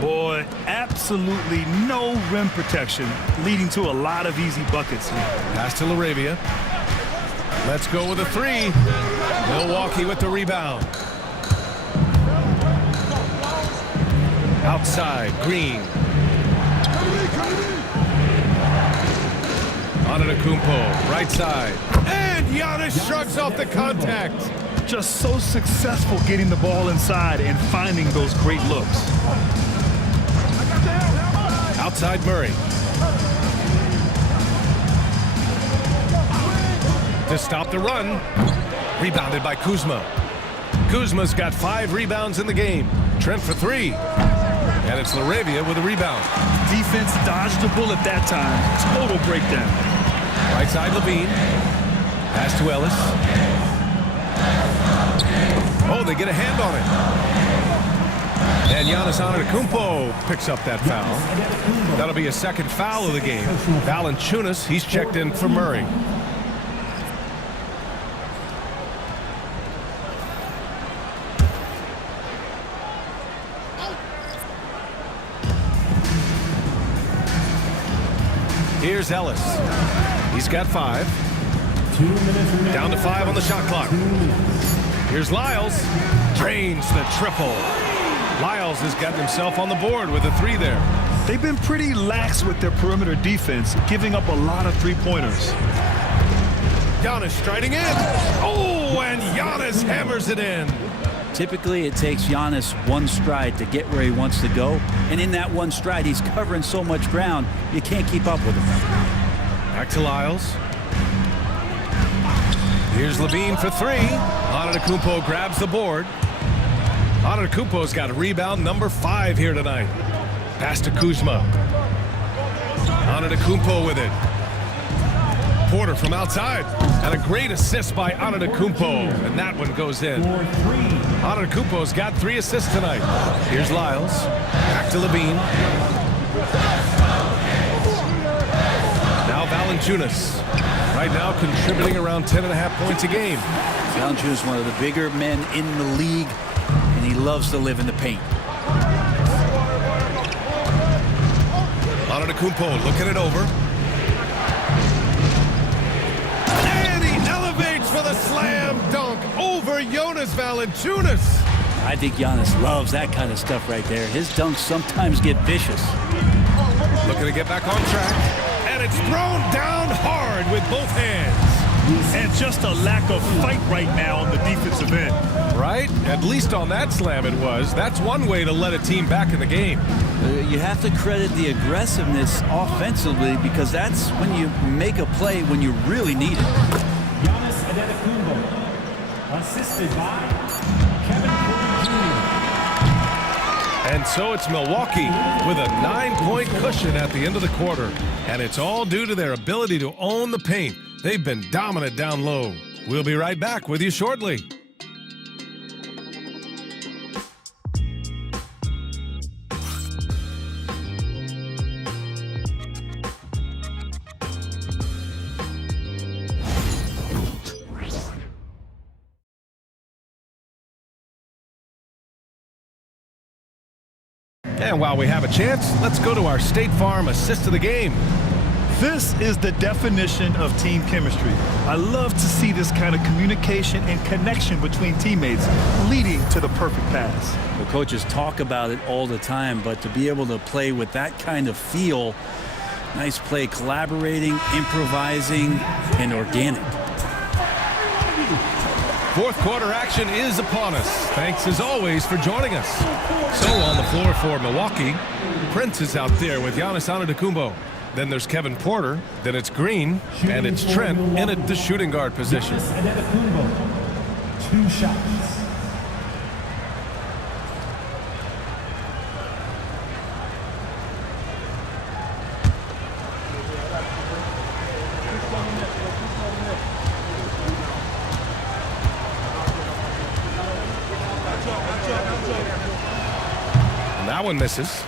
Boy, absolutely no rim protection, leading to a lot of easy buckets here. Pass to Laravia. Let's go with a 3. Milwaukee with the rebound. Outside, Green. Antetokounmpo, right side. And Giannis shrugs off the contact. Just so successful getting the ball inside and finding those great looks. Outside Murray. To stop the run. Rebounded by Kuzma. Kuzma's got 5 rebounds in the game. Trent for 3. And it's Laravia with a rebound. Defense dodged the bullet that time. Total breakdown. Right side Levine. Pass to Ellis. Oh, they get a hand on it. And Giannis Antetokounmpo picks up that foul. That'll be a 2nd foul of the game. Valanciunas, he's checked in for Murray. Here's Ellis. He's got 5. Down to 5 on the shot clock. Here's Lyles. Drains the triple. Lyles has gotten himself on the board with a 3 there. They've been pretty lax with their perimeter defense, giving up a lot of 3-pointers. Giannis striding in. Oh, and Giannis hammers it in. Typically, it takes Giannis 1 stride to get where he wants to go. And in that 1 stride, he's covering so much ground, you can't keep up with him. Back to Lyles. Here's Levine for 3. Antetokounmpo grabs the board. Antetokounmpo's got a rebound number 5 here tonight. Pass to Kuzma. Antetokounmpo with it. Porter from outside. And a great assist by Antetokounmpo. And that one goes in. Antetokounmpo's got 3 assists tonight. Here's Lyles. Back to Levine. Now Valanciunas. Right now contributing around 10.5 points a game. Valanciunas is one of the bigger men in the league, and he loves to live in the paint. Antetokounmpo looking it over. And he elevates for the slam dunk over Jonas Valanciunas. I think Giannis loves that kind of stuff right there. His dunks sometimes get vicious. Looking to get back on track. And it's thrown down hard with both hands. And just a lack of fight right now on the defensive end. Right? At least on that slam it was. That's one way to let a team back in the game. You have to credit the aggressiveness offensively, because that's when you make a play when you really need it. Giannis Antetokounmpo, assisted by Kevin Porter Jr. And so it's Milwaukee with a 9-point cushion at the end of the quarter. And it's all due to their ability to own the paint. They've been dominant down low. We'll be right back with you shortly. And while we have a chance, let's go to our State Farm assist of the game. This is the definition of team chemistry. I love to see this kind of communication and connection between teammates leading to the perfect pass. The coaches talk about it all the time, but to be able to play with that kind of feel, nice play, collaborating, improvising, and organic. Fourth quarter action is upon us. Thanks as always for joining us. So on the floor for Milwaukee, Prince is out there with Giannis Antetokounmpo. Then there's Kevin Porter. Then it's Green. And it's Trent in at the shooting guard position. Antetokounmpo, 2 shots. And that one misses.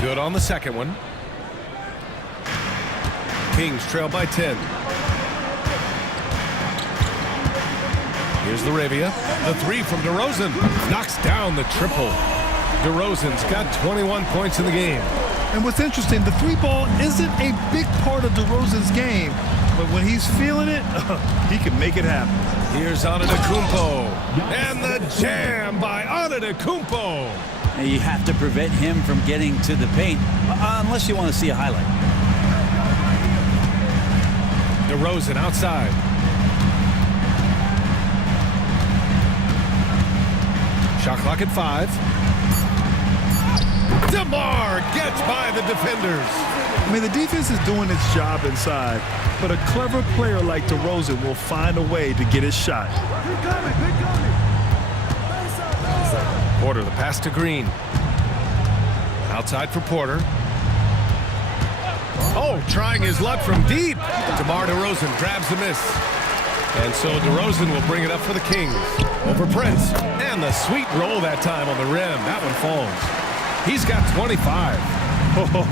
Good on the second one. Kings trail by 10. Here's Laravia. The three from DeRozan. Knocks down the triple. DeRozan's got 21 points in the game. And what's interesting, the 3-ball isn't a big part of DeRozan's game, but when he's feeling it, he can make it happen. Here's Antetokounmpo. And the jam by Antetokounmpo. You have to prevent him from getting to the paint, unless you want to see a highlight. DeRozan outside. Shot clock at 5. DeMar gets by the defenders. I mean, the defense is doing its job inside, but a clever player like DeRozan will find a way to get his shot. Porter, the pass to Green. Outside for Porter. Oh, trying his luck from deep. DeMar DeRozan grabs the miss. And so DeRozan will bring it up for the Kings. Over Prince. And the sweet roll that time on the rim. That one falls. He's got 25.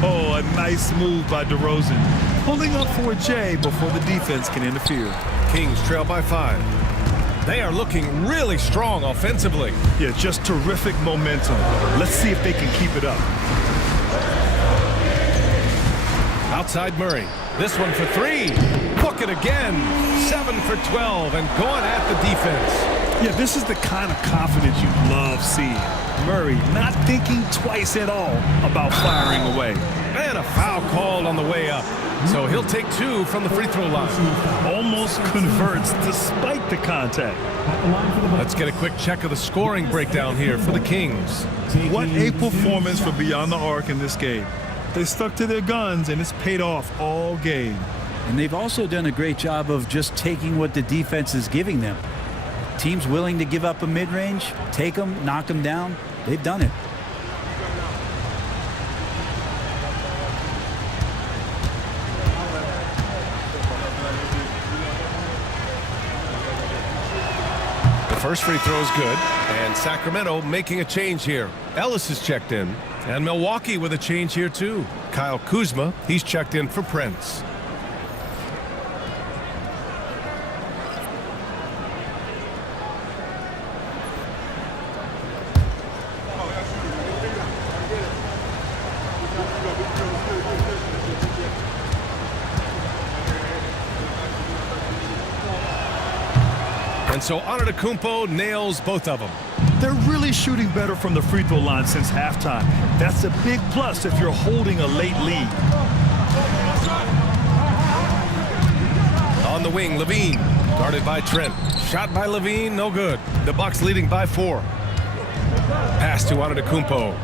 Oh, a nice move by DeRozan. Pulling up for a J before the defense can interfere. Kings trail by 5. They are looking really strong offensively. Yeah, just terrific momentum. Let's see if they can keep it up. Outside Murray. This one for 3. Book it again. 7 for 12 and going at the defense. Yeah, this is the kind of confidence you love seeing. Murray not thinking twice at all about firing away. And a foul called on the way up. So he'll take 2 from the free throw line. Almost converts despite the contact. Let's get a quick check of the scoring breakdown here for the Kings. What a performance for beyond the arc in this game. They stuck to their guns, and it's paid off all game. And they've also done a great job of just taking what the defense is giving them. Teams willing to give up a mid-range, take them, knock them down. They've done it. The first free throw is good, and Sacramento making a change here. Ellis is checked in, and Milwaukee with a change here too. Kyle Kuzma, he's checked in for Prince. And so Antetokounmpo nails both of them. They're really shooting better from the free throw line since halftime. That's a big plus if you're holding a late lead. On the wing, Levine, guarded by Trent. Shot by Levine, no good. The Bucks leading by 4. Pass to Antetokounmpo.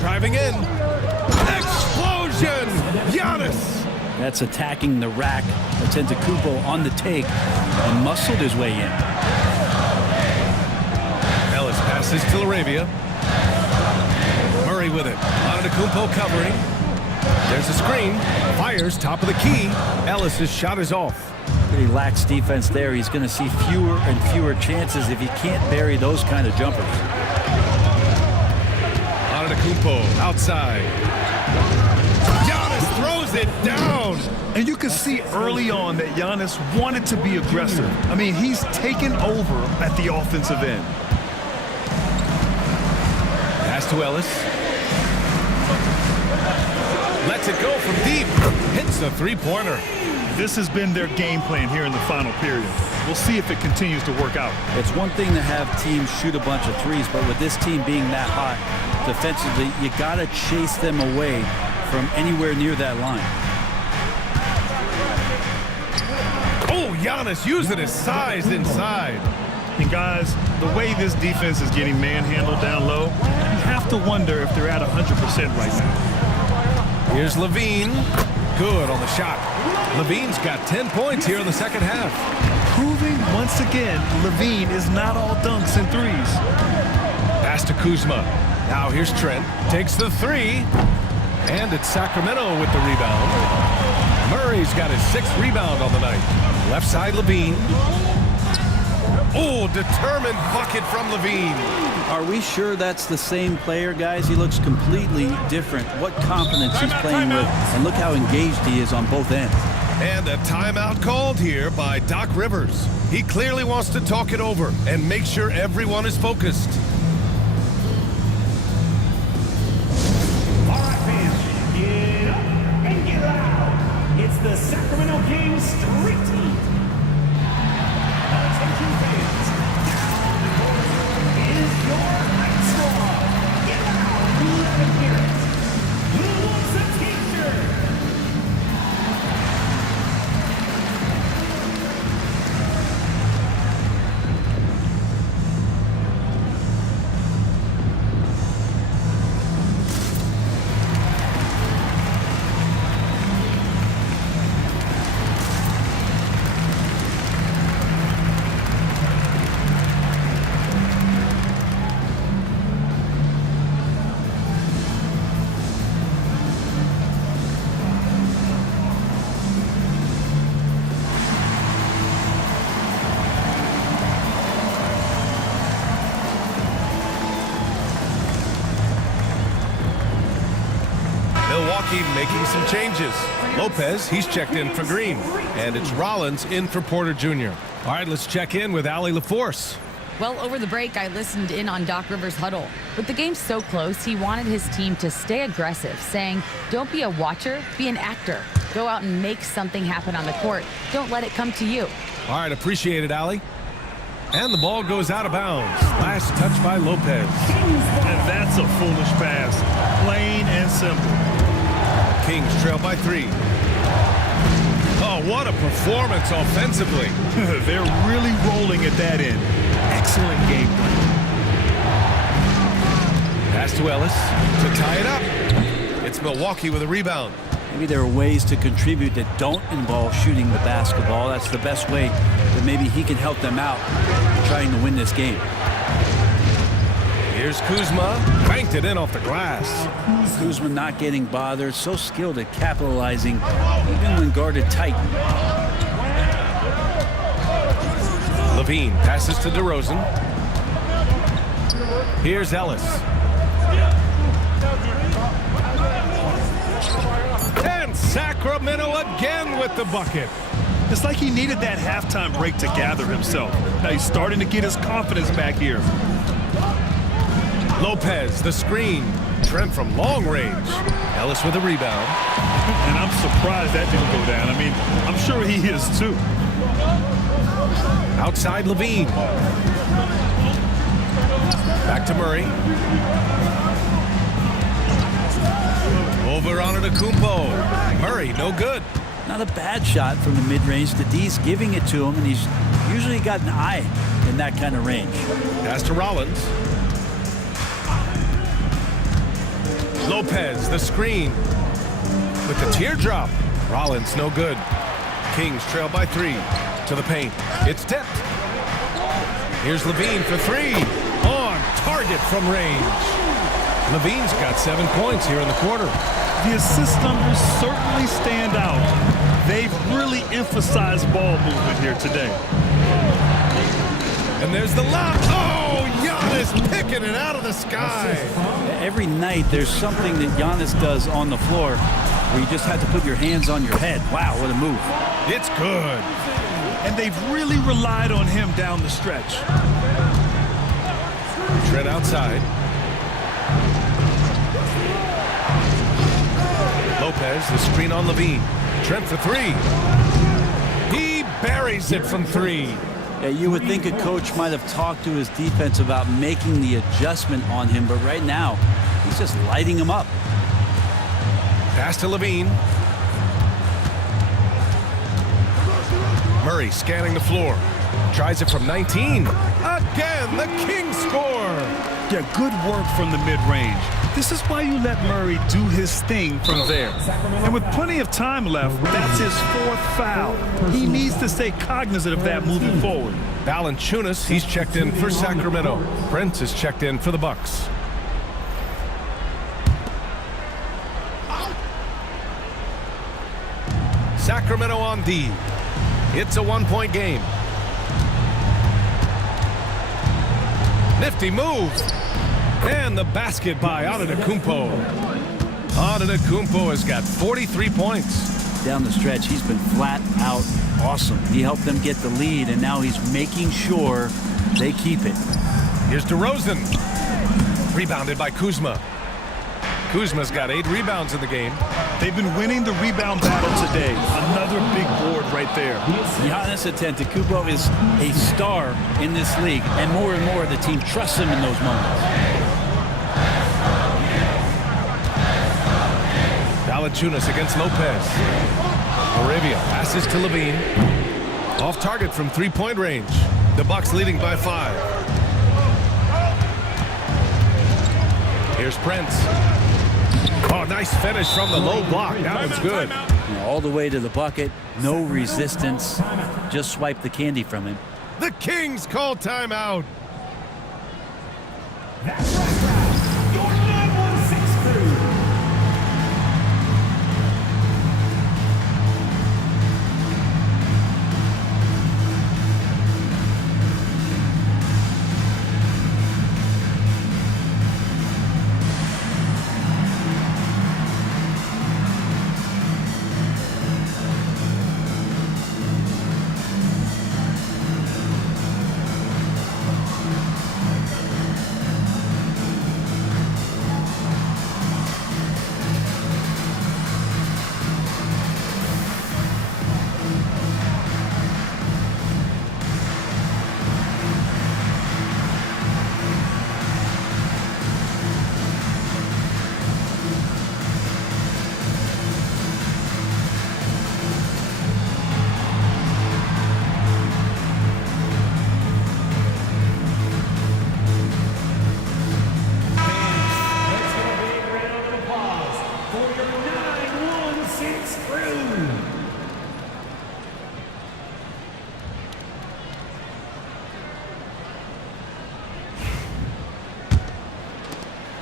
Driving in. Explosion! Giannis! That's attacking the rack. That's Antetokounmpo on the take and muscled his way in. Ellis passes to Laravia. Murray with it. Antetokounmpo covering. There's a screen. Fires top of the key. Ellis's shot is off. Pretty lax defense there. He's going to see fewer and fewer chances if he can't bury those kind of jumpers. Antetokounmpo outside. Giannis throws it down. And you can see early on that Giannis wanted to be aggressive. I mean, he's taken over at the offensive end. Pass to Ellis. Lets it go from deep. Hits the three-pointer. This has been their game plan here in the final period. We'll see if it continues to work out. It's one thing to have teams shoot a bunch of threes, but with this team being that hot defensively, you got to chase them away from anywhere near that line. Oh, Giannis using his size inside. And guys, the way this defense is getting manhandled down low, you have to wonder if they're at 100% right now. Here's Levine. Good on the shot. Levine's got 10 points here in the second half. Proving once again, Levine is not all dunks and threes. Pass to Kuzma. Now here's Trent. Takes the three. And it's Sacramento with the rebound. Murray's got his 6th rebound on the night. Left side, Levine. Oh, determined bucket from Levine. Are we sure that's the same player, guys? He looks completely different. What confidence he's playing with, and look how engaged he is on both ends. And a timeout called here by Doc Rivers. He clearly wants to talk it over and make sure everyone is focused. All right, fans, get up and get loud. It's the Sacramento Kings street team. Attention fans, now is your hype squad. Get loud, let them hear it. Who wants a t-shirt? Milwaukee making some changes. Lopez, he's checked in for Green. And it's Rollins in for Porter Jr. All right, let's check in with Allie LaForce. Well, over the break, I listened in on Doc Rivers' huddle. With the game so close, he wanted his team to stay aggressive, saying, don't be a watcher, be an actor. Go out and make something happen on the court. Don't let it come to you. All right, appreciate it, Allie. And the ball goes out of bounds. Last touch by Lopez. And that's a foolish pass. Plain and simple. Kings trail by 3. Oh, what a performance offensively. They're really rolling at that end. Excellent game plan. Pass to Ellis to tie it up. It's Milwaukee with a rebound. Maybe there are ways to contribute that don't involve shooting the basketball. That's the best way that maybe he can help them out trying to win this game. Here's Kuzma. Banked it in off the glass. Kuzma not getting bothered. So skilled at capitalizing even when guarded tight. Levine passes to DeRozan. Here's Ellis. And Sacramento again with the bucket. It's like he needed that halftime break to gather himself. Now he's starting to get his confidence back here. Lopez, the screen. Trent from long range. Ellis with a rebound. And I'm surprised that didn't go down. I mean, I'm sure he is too. Outside Levine. Back to Murray. Over on Antetokounmpo. Murray, no good. Not a bad shot from the mid-range. The D's giving it to him, and he's usually got an eye in that kind of range. Pass to Rollins. Lopez, the screen. With the teardrop. Rollins, no good. Kings trail by 3. To the paint. It's tipped. Here's Levine for 3. On target from range. Levine's got 7 points here in the quarter. The assist numbers certainly stand out. They've really emphasized ball movement here today. And there's the lob. Oh, Giannis picking it out of the sky. Every night there's something that Giannis does on the floor where you just had to put your hands on your head. Wow, what a move. It's good. And they've really relied on him down the stretch. Trent outside. Lopez, the screen on Levine. Trent for three. He buries it from three. Yeah, you would think a coach might have talked to his defense about making the adjustment on him, but right now, he's just lighting him up. Pass to Levine. Murray scanning the floor. Tries it from 19. Again, the Kings score. Yeah, good work from the mid-range. This is why you let Murray do his thing from there. And with plenty of time left, that's his fourth foul. He needs to stay cognizant of that moving forward. Valanciunas, he's checked in for Sacramento. Brent is checked in for the Bucks. Sacramento on D. It's a one-point game. Nifty move. And the basket by Antetokounmpo. Antetokounmpo has got 43 points. Down the stretch, he's been flat out awesome. He helped them get the lead, and now he's making sure they keep it. Here's DeRozan. Rebounded by Kuzma. Kuzma's got 8 rebounds in the game. They've been winning the rebound battle today. Another big board right there. Giannis Antetokounmpo is a star in this league, and more the team trusts him in those moments. Valanciunas against Lopez. Arabia passes to Levine. Off target from three-point range. The Bucks leading by 5. Here's Prince. Oh, nice finish from the low block. That one's good. All the way to the bucket. No resistance. Just swipe the candy from him. The Kings call timeout. That's right. Your 916 crew.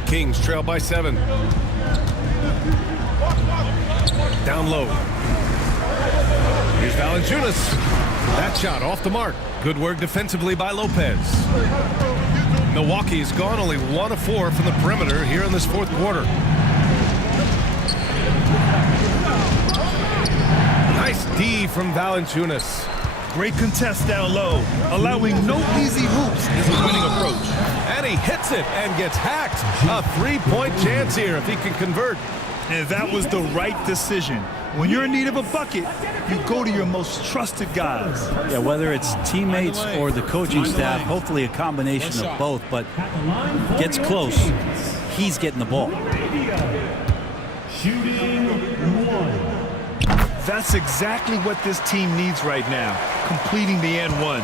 Kings trail by 7. Down low. Here's Valanciunas. That shot off the mark. Good work defensively by Lopez. Milwaukee's gone only 1 of 4 from the perimeter here in this fourth quarter. Nice D from Valanciunas. Great contest down low. Allowing no easy hoops is a winning approach. And he hits it and gets hacked. A 3-point chance here if he can convert. And that was the right decision. When you're in need of a bucket, you go to your most trusted guys. Yeah, whether it's teammates or the coaching staff, hopefully a combination of both, but gets close, he's getting the ball. Shooting 1. That's exactly what this team needs right now, completing the N1.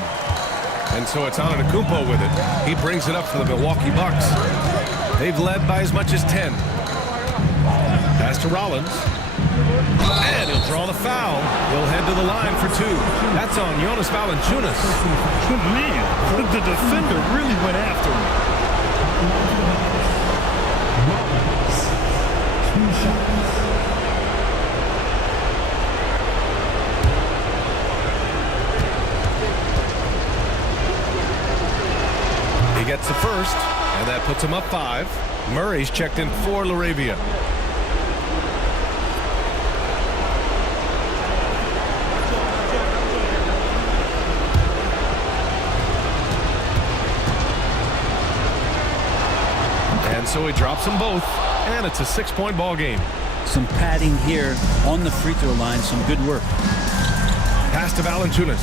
And so it's Antetokounmpo with it. He brings it up for the Milwaukee Bucks. They've led by as much as 10. Pass to Rollins. And he'll draw the foul. He'll head to the line for 2. That's on Jonas Valanciunas. Man, the defender really went after him. 2 shots. He gets the first, and that puts him up 5. Murray's checked in for LaRavia. so he drops them both, and it's a 6-point ball game. Some padding here on the free throw line. Some good work. Pass to Valanciunas.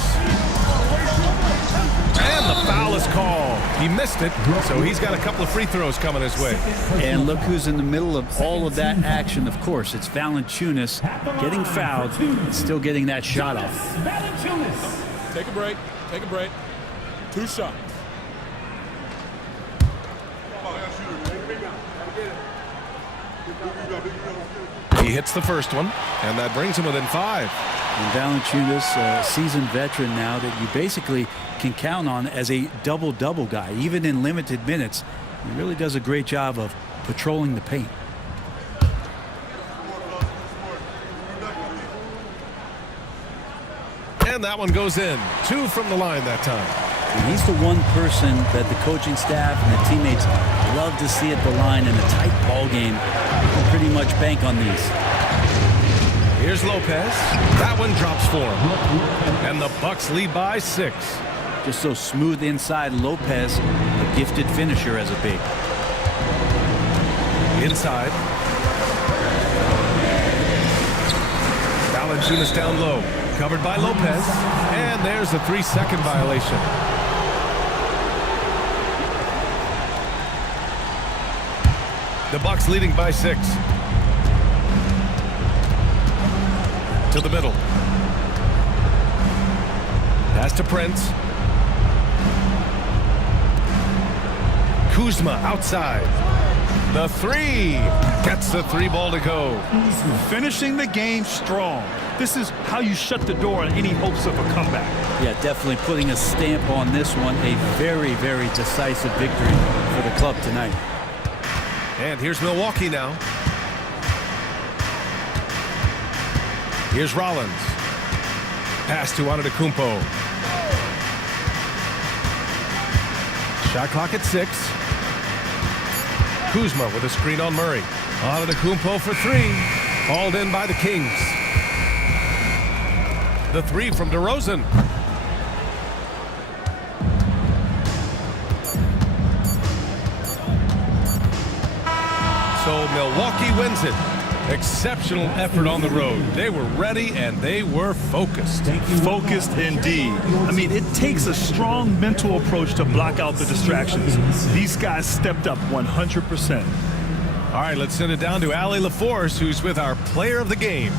And the foul is called. He missed it, so he's got a couple of free throws coming his way. And look who's in the middle of all of that action. Of course, it's Valanciunas getting fouled and still getting that shot off. Take a break. Take a break. 2 shots. He hits the first one, and that brings him within 5. And Valanciunas, a seasoned veteran now that you basically can count on as a double-double guy. Even in limited minutes, he really does a great job of patrolling the paint. And that one goes in. 2 from the line that time. And he's the one person that the coaching staff and the teammates love to see at the line in a tight ball game. You can pretty much bank on these. Here's Lopez. That one drops for him. And the Bucks lead by 6. Just so smooth inside. Lopez, a gifted finisher as a big. Inside. Valanciunas down low. Covered by Lopez. And there's a 3-second violation. The Bucks leading by 6. To the middle. Pass to Prince. Kuzma outside. The 3. Gets the 3 ball to go. Finishing the game strong. This is how you shut the door on any hopes of a comeback. Yeah, definitely putting a stamp on this one. A very, very decisive victory for the club tonight. And here's Milwaukee now. Here's Rollins. Pass to Antetokounmpo. Shot clock at 6. Kuzma with a screen on Murray. Antetokounmpo for 3. Hauled in by the Kings. The 3 from DeRozan. So Milwaukee wins it. Exceptional effort on the road. They were ready and they were focused. Focused indeed. I mean, it takes a strong mental approach to block out the distractions. These guys stepped up 100%. All right, let's send it down to Allie LaForce, who's with our player of the game.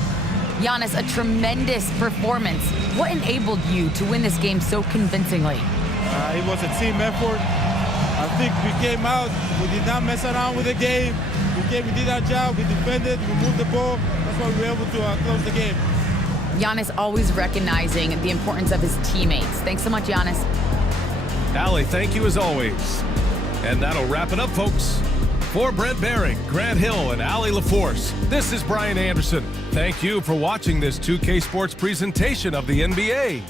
Giannis, a tremendous performance. What enabled you to win this game so convincingly? It was a team effort. I think we came out, we did not mess around with the game. We did our job, we defended, we moved the ball. That's why we were able to close the game. Giannis always recognizing the importance of his teammates. Thanks so much, Giannis. Allie, thank you as always. And that'll wrap it up, folks. For Brent Baring, Grant Hill, and Allie LaForce, this is Brian Anderson. Thank you for watching this 2K Sports presentation of the NBA.